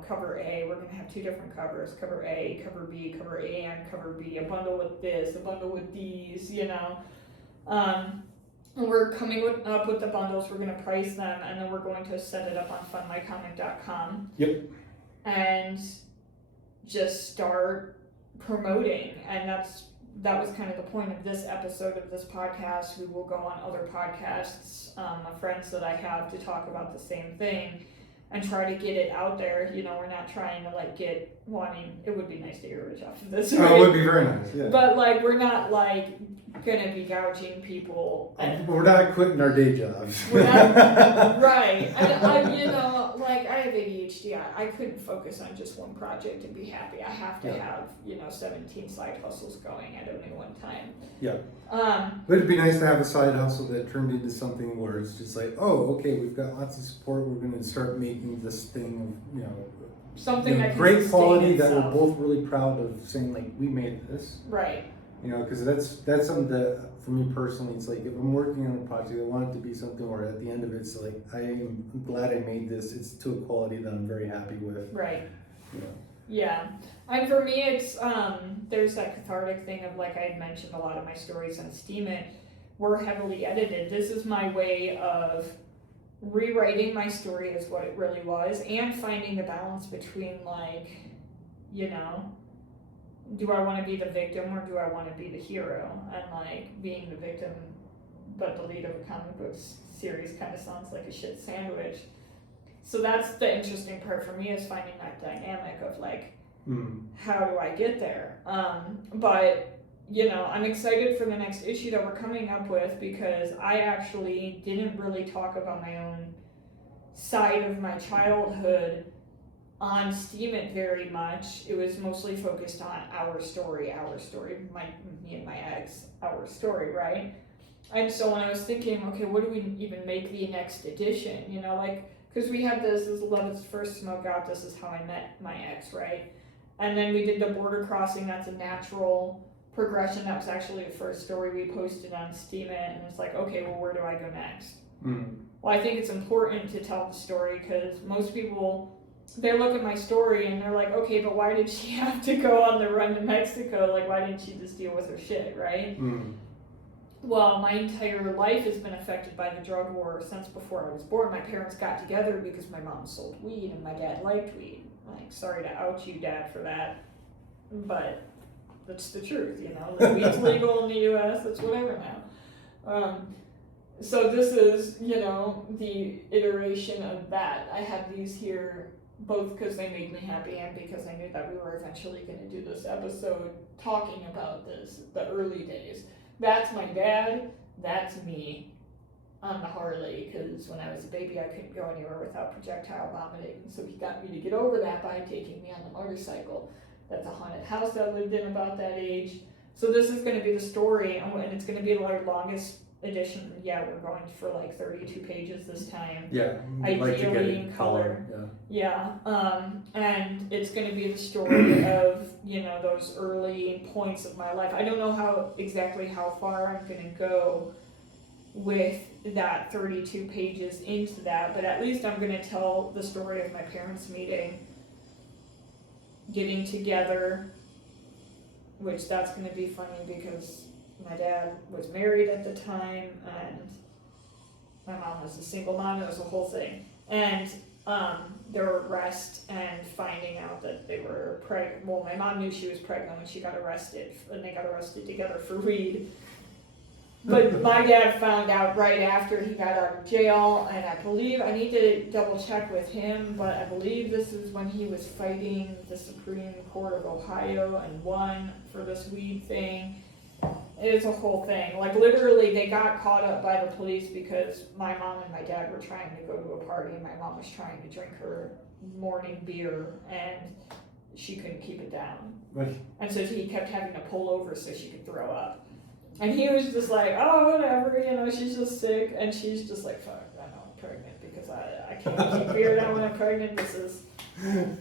cover A. We're going to have two different covers, cover A, cover B, cover A and cover B, a bundle with this, a bundle with these, And we're coming up with the bundles, we're going to price them, and then we're going to set it up on fundmycomic.com. Yep. And just start promoting. And that was kind of the point of this episode of this podcast. We will go on other podcasts, friends that I have, to talk about the same thing and try to get it out there. We're not trying to like it would be nice to hear Rich off of this. Right? Oh, it would be very nice, yeah. But like, we're not like gonna be gouging people. We're not quitting our day jobs. We're not, right. I have ADHD. I couldn't focus on just one project and be happy. I have to have, 17 side hustles going at any one time. Yeah. But it'd be nice to have a side hustle that turned into something where it's just like, oh, okay, we've got lots of support. We're going to start making this thing of, something that can great quality itself. That we're both really proud of saying, like, we made this. Right. Because that's something that, for me personally, it's like, if I'm working on a project, I want it to be something where at the end of it, it's like, I am glad I made this. It's to a quality that I'm very happy with. Right. Yeah. And for me, it's, there's that cathartic thing of, like I had mentioned, a lot of my stories on Steam It were heavily edited. This is my way of rewriting my story as what it really was, and finding the balance between, like, do I want to be the victim or do I want to be the hero? And like, being the victim but the lead of a comic book series kind of sounds like a shit sandwich. So that's the interesting part for me, is finding that dynamic of like, how do I get there? But I'm excited for the next issue that we're coming up with, because I actually didn't really talk about my own side of my childhood on Steam It very much. It was mostly focused on our story, me and my ex, our story, right? And so when I was thinking, okay, what do we even make the next edition? Because we had this is Love Is First Smoke Out, this is how I met my ex, right? And then we did the border crossing, that's a natural progression. That was actually the first story we posted on Steam It, and it's like, okay, well, where do I go next? Well, I think it's important to tell the story, because most people, they look at my story and they're like, okay, but why did she have to go on the run to Mexico? Like, why didn't she just deal with her shit, right? Well, my entire life has been affected by the drug war since before I was born. My parents got together because my mom sold weed and my dad liked weed. Like, sorry to out you, Dad, for that, but that's the truth, Like, weed's legal in the U.S., it's whatever now. So this is, the iteration of that. I have these here both because they made me happy and because I knew that we were eventually going to do this episode talking about this, the early days. That's my dad, that's me on the Harley, because when I was a baby I couldn't go anywhere without projectile vomiting, so he got me to get over that by taking me on the motorcycle. That's a haunted house I lived in about that age. So this is going to be the story, and it's going to be our longest edition, yeah, we're going for like 32 pages this time. Yeah. Ideally in color. Yeah, and it's going to be the story of, you know, those early points of my life. I don't know exactly how far I'm going to go with that 32 pages into that, but at least I'm going to tell the story of my parents meeting, getting together, which that's going to be funny because my dad was married at the time and my mom was a single mom. It was a whole thing. And their arrest and finding out that they were pregnant. Well, my mom knew she was pregnant when she got arrested, and they got arrested together for weed. But my dad found out right after he got out of jail, and I believe, I need to double check with him, but I believe this is when he was fighting the Supreme Court of Ohio and won for this weed thing. It's a whole thing. Like, literally, they got caught up by the police because my mom and my dad were trying to go to a party, and my mom was trying to drink her morning beer, and she couldn't keep it down. Right. And so he kept having to pull over so she could throw up. And he was just like, oh, whatever, you know, she's just sick. And she's just like, fuck, I know I'm pregnant because I can't keep beer down when I'm pregnant. This is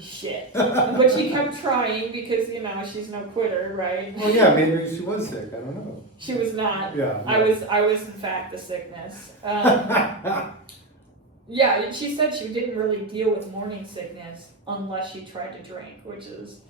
shit. But she kept trying because, you know, she's no quitter, right? Well, yeah, maybe she was sick. I don't know. She was not. Yeah. I was in fact the sickness. Yeah, and she said she didn't really deal with morning sickness unless she tried to drink, which is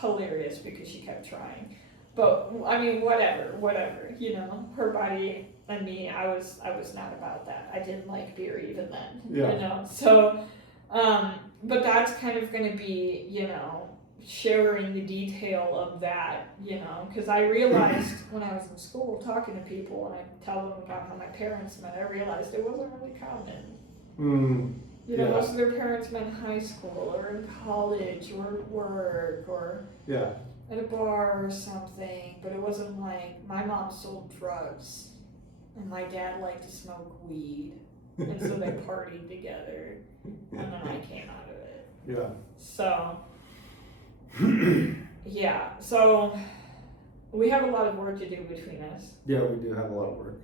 hilarious because she kept trying. But I mean, whatever, you know, her body and me, I was not about that. I didn't like beer even then, you know. So, but that's kind of going to be, you know, sharing the detail of that, you know, because I realized when I was in school talking to people and I tell them about how my parents met, I realized it wasn't really common. You know, most of their parents met in high school or in college or at work or at a bar or something, but it wasn't like my mom sold drugs and my dad liked to smoke weed, and so they partied together, and then I came out of it. Yeah. So, yeah, so we have a lot of work to do between us. Yeah, we do have a lot of work.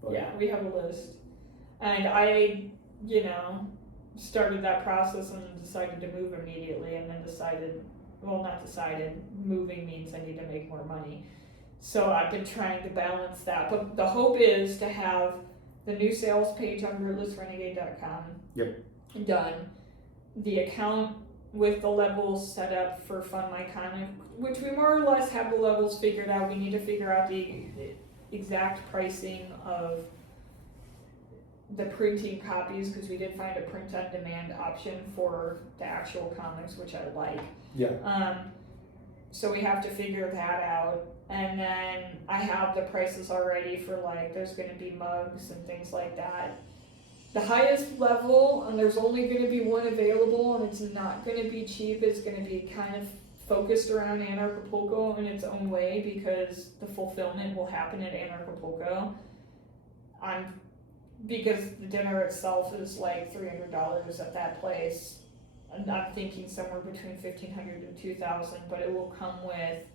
But yeah, we have a list. And I, you know, started that process and decided to move immediately, and then moving means I need to make more money. So I've been trying to balance that. But the hope is to have the new sales page on rootlessrenegade.com done, the account with the levels set up for Fund My Comic, which we more or less have the levels figured out. We need to figure out the exact pricing of the printing copies, because we did find a print on demand option for the actual comics, which I like. Yeah. So we have to figure that out. And then I have the prices already for, like, there's going to be mugs and things like that. The highest level, and there's only going to be one available, and it's not going to be cheap, it's going to be kind of focused around Anarchapulco in its own way, because the fulfillment will happen at Anarchapulco. Because the dinner itself is like $300 at that place. And I'm thinking somewhere between $1,500 and $2,000, but it will come with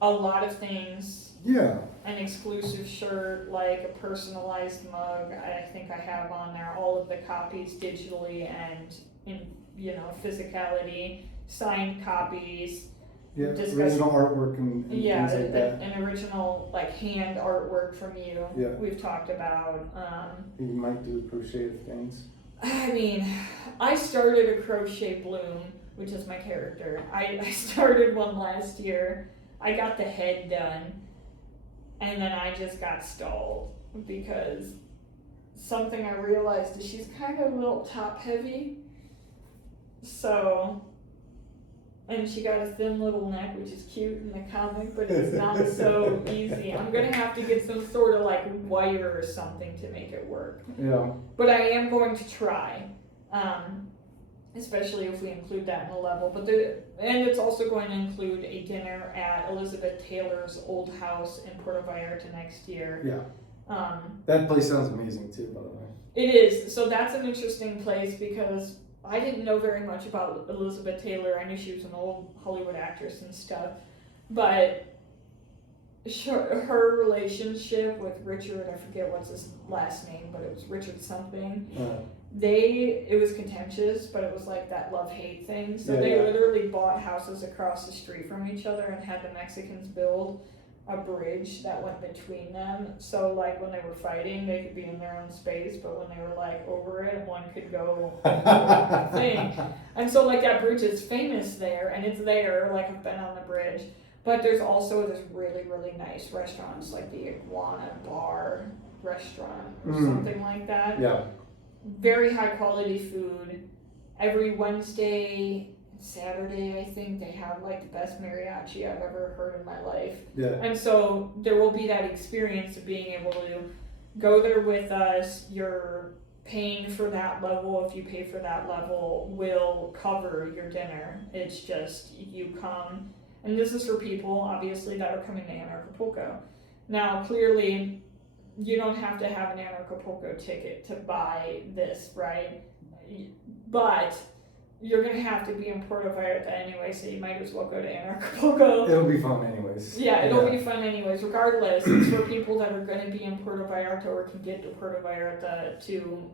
a lot of things. Yeah. An exclusive shirt, like a personalized mug. I think I have on there all of the copies digitally and in, you know, physicality, signed copies. Yeah, original artwork and things like that. An original, like, hand artwork from you. Yeah. We've talked about. You might do crochet things. I mean, I started a crochet bloom, which is my character. I started one last year. I got the head done, and then I just got stalled because something I realized is she's kind of a little top heavy. So, and she got a thin little neck, which is cute in the comic, but it's not so easy. I'm gonna have to get some sort of like wire or something to make it work. Yeah. But I am going to try, especially if we include that in the level. And it's also going to include a dinner at Elizabeth Taylor's old house in Puerto Vallarta next year. Yeah. That place sounds amazing too, by the way. It is. So that's an interesting place because I didn't know very much about Elizabeth Taylor. I knew she was an old Hollywood actress and stuff. But her relationship with Richard, I forget what's his last name, but it was Richard something. It was contentious, but it was like that love-hate thing. So they literally bought houses across the street from each other and had the Mexicans build a bridge that went between them. So like when they were fighting, they could be in their own space, but when they were like over it, one could go thing. And so like that bridge is famous there, and it's there, like I've been on the bridge. But there's also this really, really nice restaurants, like the Iguana Bar restaurant or something like that. Yeah. Very high quality food. Every Wednesday, Saturday, I think they have like the best mariachi I've ever heard in my life. Yeah. And so there will be that experience of being able to go there with us. You're paying for that level. If you pay for that level, will cover your dinner. It's just you come. And this is for people, obviously, that are coming to Anarchapulco. Now, clearly, you don't have to have an Anarchapulco ticket to buy this, right? But you're going to have to be in Puerto Vallarta anyway, so you might as well go to Anarchapulco. It'll be fun anyways. Yeah, it'll be fun anyways. Regardless, it's for people that are going to be in Puerto Vallarta or can get to Puerto Vallarta to,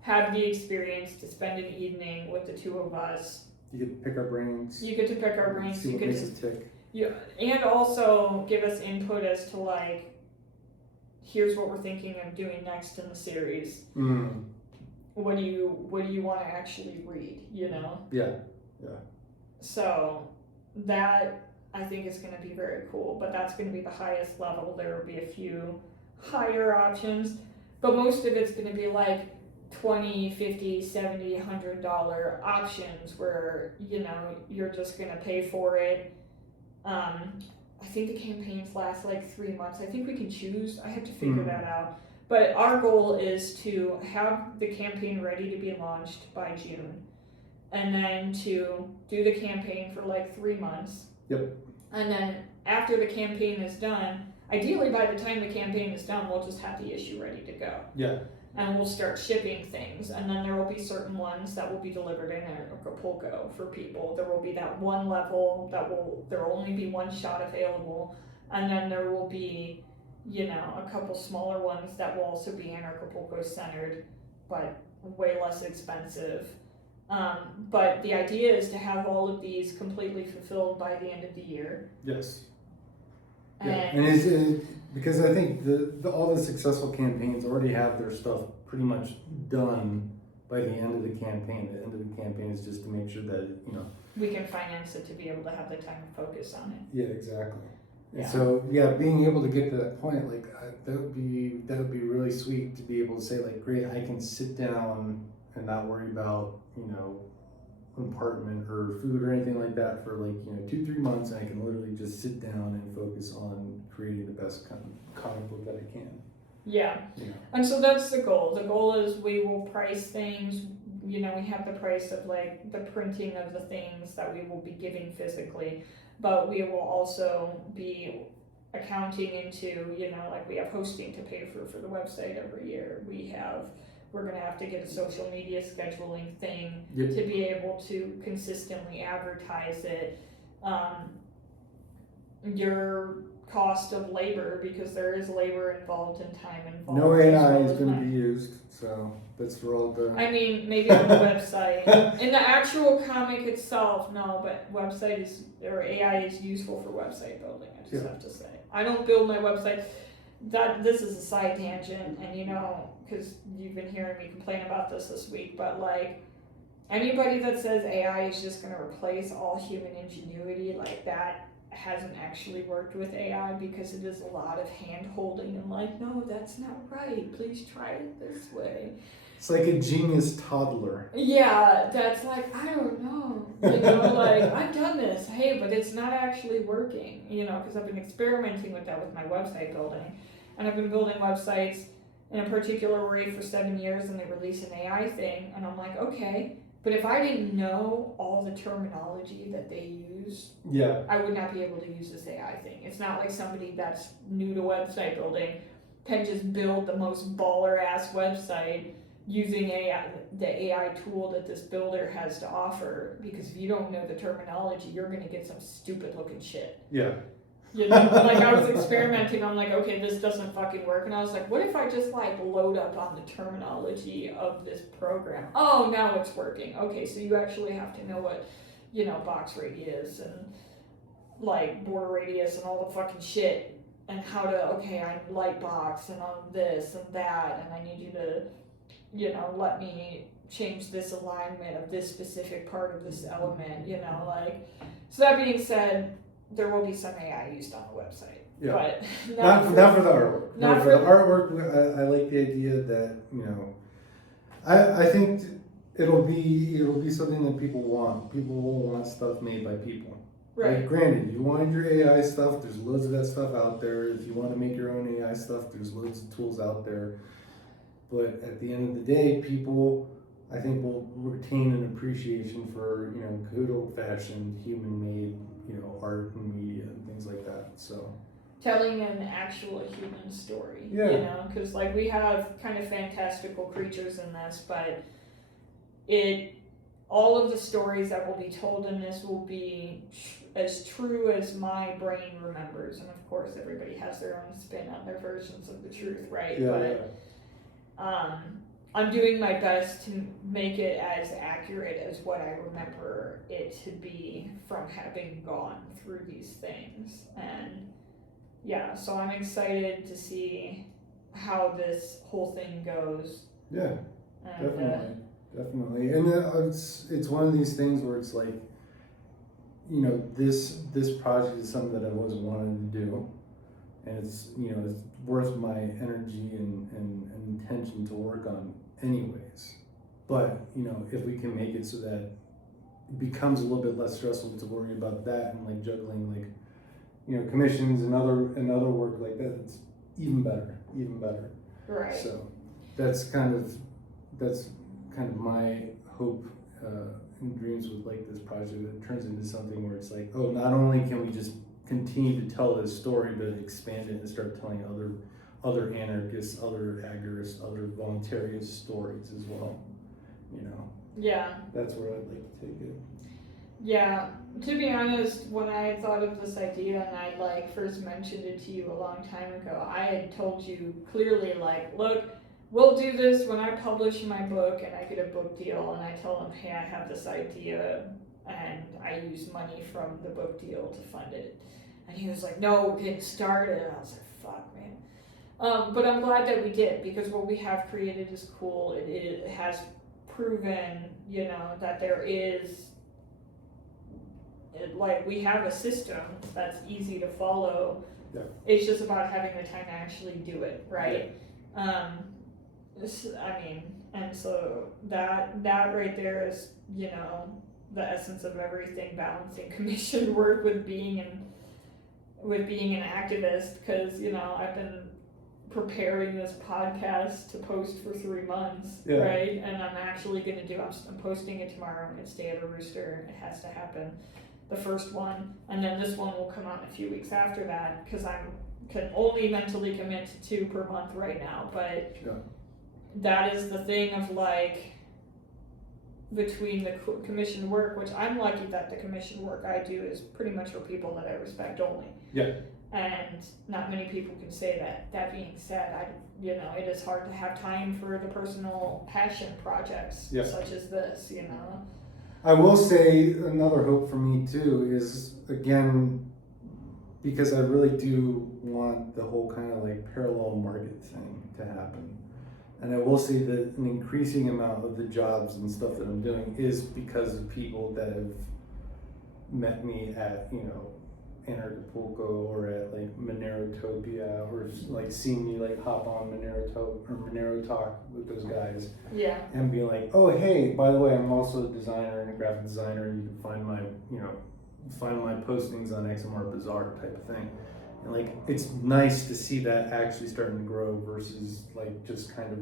have the experience to spend an evening with the two of us. You get to pick our brains. You get to pick our brains. See what makes us tick. And also give us input as to like, here's what we're thinking of doing next in the series. What do you want to actually read? Yeah. So that I think is going to be very cool. But that's going to be the highest level. There will be a few higher options, but most of it's going to be like $20, $50, $70, $100 options where you're just gonna pay for it. I think the campaigns last like 3 months. I think we can choose. I have to figure that out. But our goal is to have the campaign ready to be launched by June, and then to do the campaign for like 3 months. Yep. And then after the campaign is done, ideally by the time the campaign is done, we'll just have the issue ready to go. Yeah. And we'll start shipping things, and then there will be certain ones that will be delivered in Acapulco for people. There will be that one level there will only be one shot available, and then there will be, a couple smaller ones that will also be Acapulco centered, but way less expensive. But the idea is to have all of these completely fulfilled by the end of the year. Yes. Yeah, and because I think all the successful campaigns already have their stuff pretty much done by the end of the campaign. The end of the campaign is just to make sure that we can finance it to be able to have the time to focus on it. Yeah, exactly. Yeah. And so being able to get to that point, like that would be really sweet to be able to say like, great, I can sit down and not worry about apartment or food or anything like that for like 2-3 months, and I can literally just sit down and focus on creating the best kind of comic book that I can. Yeah. And so that's the goal. The goal is we will price things. We have the price of like the printing of the things that we will be giving physically, but we will also be accounting into like we have hosting to pay for the website every year. We're going to have to get a social media scheduling thing to be able to consistently advertise it. Your cost of labor, because there is labor involved and time involved. No AI is going to be used, so that's for all the... I mean, maybe on the website. In the actual comic itself, no, but AI is useful for website building, I just have to say. I don't build my website. This is a side tangent, and because you've been hearing me complain about this week, but like anybody that says AI is just going to replace all human ingenuity, like that hasn't actually worked with AI, because it is a lot of hand holding and like, no, that's not right, please try it this way. It's like a genius toddler. Yeah, that's like, I don't know, like I've done this, hey, but it's not actually working, because I've been experimenting with that with my website building, and I've been building websites in a particular way for 7 years, and they release an AI thing, and I'm like, okay, but if I didn't know all the terminology that they use, I would not be able to use this AI thing. It's not like somebody that's new to website building can just build the most baller ass website using the AI tool that this builder has to offer, because if you don't know the terminology, you're going to get some stupid looking shit. Yeah. You know, like I was experimenting. I'm like, okay, this doesn't fucking work. And I was like, what if I just like load up on the terminology of this program? Oh, now it's working. Okay, so you actually have to know what, you know, box radius and like border radius and all the fucking shit and how to, okay, I'm light box and on this and that, and I need you to, you know, let me change this alignment of this specific part of this element, you know, like. So that being said, there will be some AI used on the website. Yeah. But not for the artwork. Not for the artwork. I like the idea that, you know, I think it'll be something that people want. People will want stuff made by people. Right. Like, granted, you wanted your AI stuff, there's loads of that stuff out there. If you want to make your own AI stuff, there's loads of tools out there. But at the end of the day, people, I think, will retain an appreciation for, you know, good old-fashioned human-made, you know, art and media and things like that. So Telling an actual human story, Yeah. you know, because like we have kind of fantastical creatures in this, but all of the stories that will be told in this will be as true as my brain remembers, and of course everybody has their own spin on their versions of the truth, right? yeah. I'm doing my best to make it as accurate as what I remember it to be from having gone through these things. And yeah, so I'm excited to see how this whole thing goes. Yeah, And, definitely. And it's one of these things where it's like, you know, this project is something that I've always wanted to do, and it's, you know, it's worth my energy and intention to work on anyways. But, you know, if we can make it so that it becomes a little bit less stressful to worry about that and like juggling like, you know, commissions and other work like that, it's even better. right. So that's kind of my hope and dreams with like this project. It turns into something where it's like, oh, not only can we just continue to tell this story, but expand it and start telling other anarchists, other agorists, other voluntarists stories as well. You know. Yeah. That's where I'd like to take it. Yeah, to be honest, when I had thought of this idea and I like first mentioned it to you a long time ago, I had told you clearly, like, look, we'll do this when I publish my book and I get a book deal, and I tell them, hey, I have this idea and I use money from the book deal to fund it. And he was like, no, we're getting started. And I was like, fuck, man. But I'm glad that we did, because what we have created is cool. It has proven, you know, that there is, like, we have a system that's easy to follow. Yeah. It's just about having the time to actually do it, right? Yeah. I mean, and so that right there is, you know, the essence of everything, balancing commissioned work with being an activist, because, you know, I've been preparing this podcast to post for 3 months, Yeah. right? And I'm actually going to do, I'm posting it tomorrow. I'm going to stay at a rooster. It has to happen. The first one, and then this one will come out in a few weeks after that, because I can only mentally commit to 2 per month right now, but Yeah. that is the thing of like, between the commissioned work, which I'm lucky that the commissioned work I do is pretty much for people that I respect only. Yeah. And not many people can say that. That being said, it is hard to have time for the personal passion projects such as this, you know. I will say another hope for me too is, again, because I really do want the whole kind of like parallel market thing to happen. And I will say that an increasing amount of the jobs and stuff that I'm doing is because of people that have met me at, you know, Anarchapulco or at like Monerotopia, or like seen me like hop on Monero Talk with those guys. Yeah. And be like, oh hey, by the way, I'm also a designer and a graphic designer. You can find my postings on XMR Bazaar type of thing. And like, it's nice to see that actually starting to grow versus like just kind of,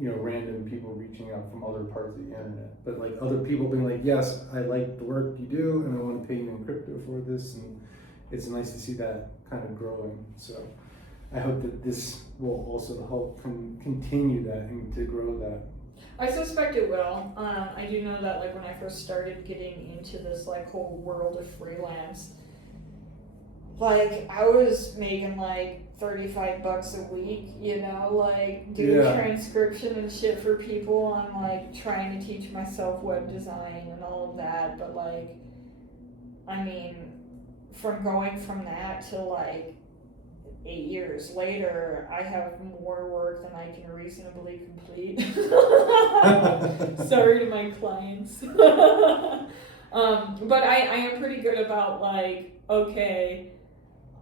you know, random people reaching out from other parts of the internet. But like other people being like, yes, I like the work you do and I want to pay you in crypto for this. And it's nice to see that kind of growing. So I hope that this will also help continue that and to grow that. I suspect it will. I do know that like when I first started getting into this like whole world of freelance, like I was making like $35 a week, you know, like doing transcription and shit for people. I'm like trying to teach myself web design and all of that, but like, I mean, from going from that to like 8 years later, I have more work than I can reasonably complete. Sorry to my clients. But I am pretty good about like, okay,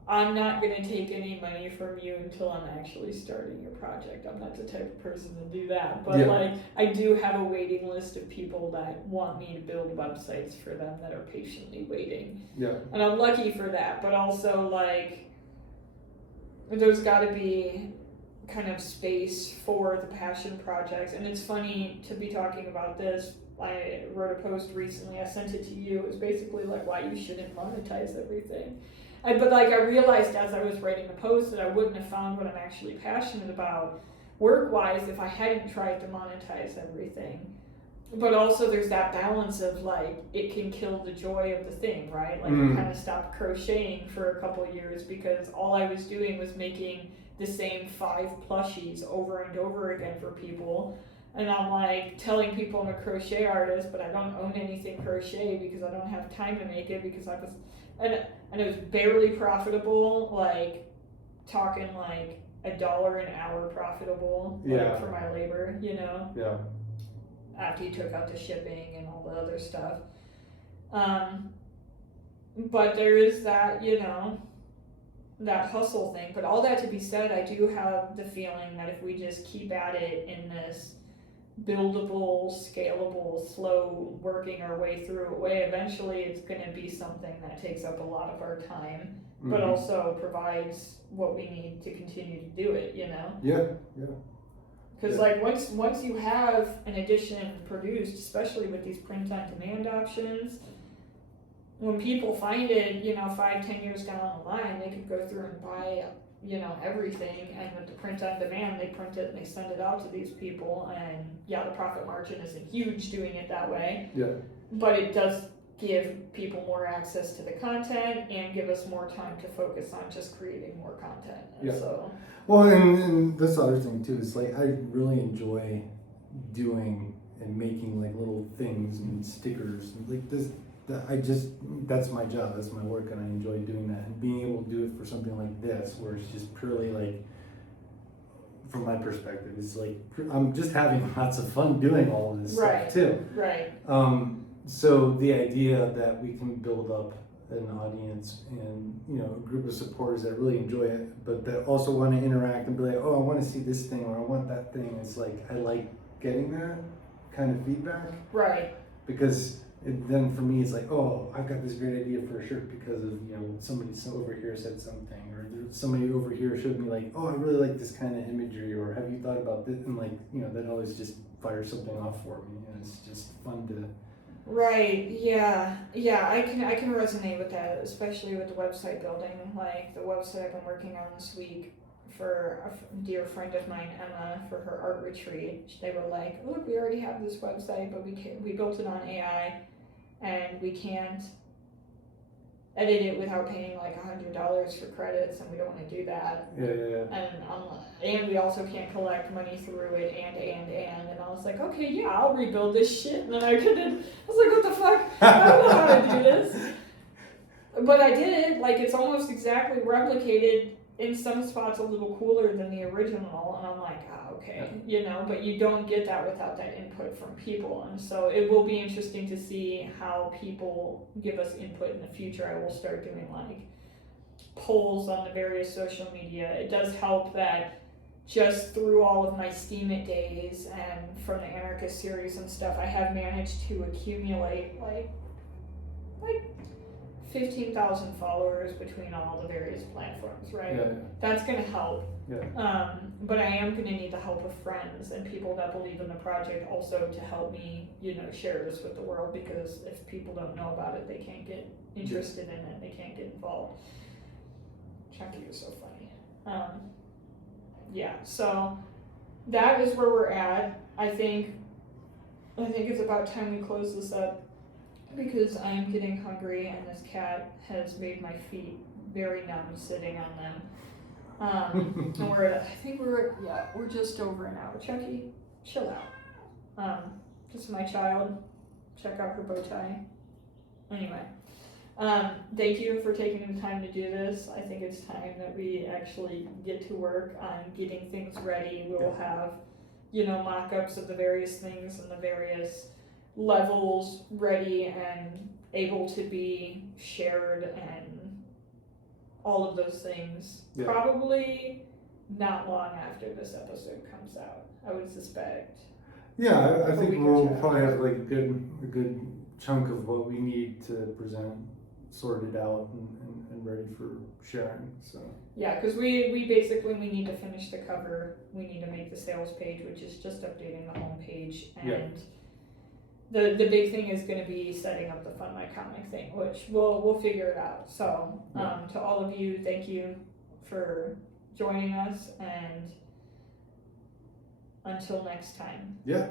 I'm not going to take any money from you until I'm actually starting your project. I'm not the type of person to do that. But like, I do have a waiting list of people that want me to build websites for them that are patiently waiting. Yeah. And I'm lucky for that. But also like, there's got to be kind of space for the passion projects. And it's funny to be talking about this. I wrote a post recently. I sent it to you. It was basically like why you shouldn't monetize everything. But like I realized as I was writing the post that I wouldn't have found what I'm actually passionate about work-wise if I hadn't tried to monetize everything. But also there's that balance of like it can kill the joy of the thing, right? Like I kind of stopped crocheting for a couple of years because all I was doing was making the same 5 plushies over and over again for people. And I'm like telling people I'm a crochet artist, but I don't own anything crochet because I don't have time to make it because I was, and it was barely profitable, like talking like $1 an hour profitable like, for my labor, you know? Yeah. After you took out the shipping and all the other stuff. But there is that, you know, that hustle thing. But all that to be said, I do have the feeling that if we just keep at it in this buildable, scalable, slow working our way through a way, eventually it's going to be something that takes up a lot of our time, but also provides what we need to continue to do it, you know? Yeah. Because like once you have an edition produced, especially with these print on demand options, when people find it, you know, 5-10 years down the line, they could go through and buy, you know, everything, and with the print on demand, they print it and they send it out to these people, and yeah, the profit margin isn't huge doing it that way. Yeah. But it does give people more access to the content and give us more time to focus on just creating more content. And so. Well, and this other thing too is like I really enjoy doing and making like little things and stickers and like this. That's my job. That's my work, and I enjoy doing that. And being able to do it for something like this, where it's just purely like, from my perspective, it's like I'm just having lots of fun doing all of this stuff too. Right. So the idea that we can build up an audience and, you know, a group of supporters that really enjoy it, but that also want to interact and be like, oh, I want to see this thing or I want that thing. It's like I like getting that kind of feedback. Right. Because then for me it's like, oh, I've got this great idea for a shirt because of, you know, somebody over here said something, or somebody over here showed me like, oh, I really like this kind of imagery, or have you thought about this? And like, you know, that always just fires something off for me, and it's just fun to. Right. Yeah. I can resonate with that, especially with the website building. Like the website I've been working on this week for a dear friend of mine, Emma, for her art retreat. They were like, look, we already have this website, but we built it on AI, and we can't edit it without paying like $100 for credits, and we don't want to do that. Yeah. And we also can't collect money through it, and I was like, okay, yeah, I'll rebuild this shit. And then I was like, what the fuck? I don't know how to do this. But I did it. Like, it's almost exactly replicated, in some spots a little cooler than the original, and I'm like, okay, you know, but you don't get that without that input from people. And so it will be interesting to see how people give us input in the future. I will start doing like polls on the various social media. It does help that just through all of my Steam It days and from the Anarchist series and stuff, I have managed to accumulate like 15,000 followers between all the various platforms, right? Yeah. That's going to help. Yeah. But I am going to need the help of friends and people that believe in the project also to help me, you know, share this with the world, because if people don't know about it, they can't get interested in it, they can't get involved. Chucky was so funny. So that is where we're at. I think it's about time we close this up. because I'm getting hungry and this cat has made my feet very numb sitting on them. And we're just over an hour. Chucky, chill out. This is my child. Check out her bow tie. Anyway, thank you for taking the time to do this. I think it's time that we actually get to work on getting things ready. We'll have, mock-ups of the various things and the various levels ready and able to be shared and all of those things. Yeah. Probably not long after this episode comes out, I would suspect. Yeah, I think week or we'll two probably after. have like a good chunk of what we need to present sorted out and ready for sharing. So Yeah, because we need to finish the cover. We need to make the sales page, which is just updating the home page, and the big thing is going to be setting up the Fund My Comic thing, which we'll figure it out. So to all of you, thank you for joining us, and until next time. yeah.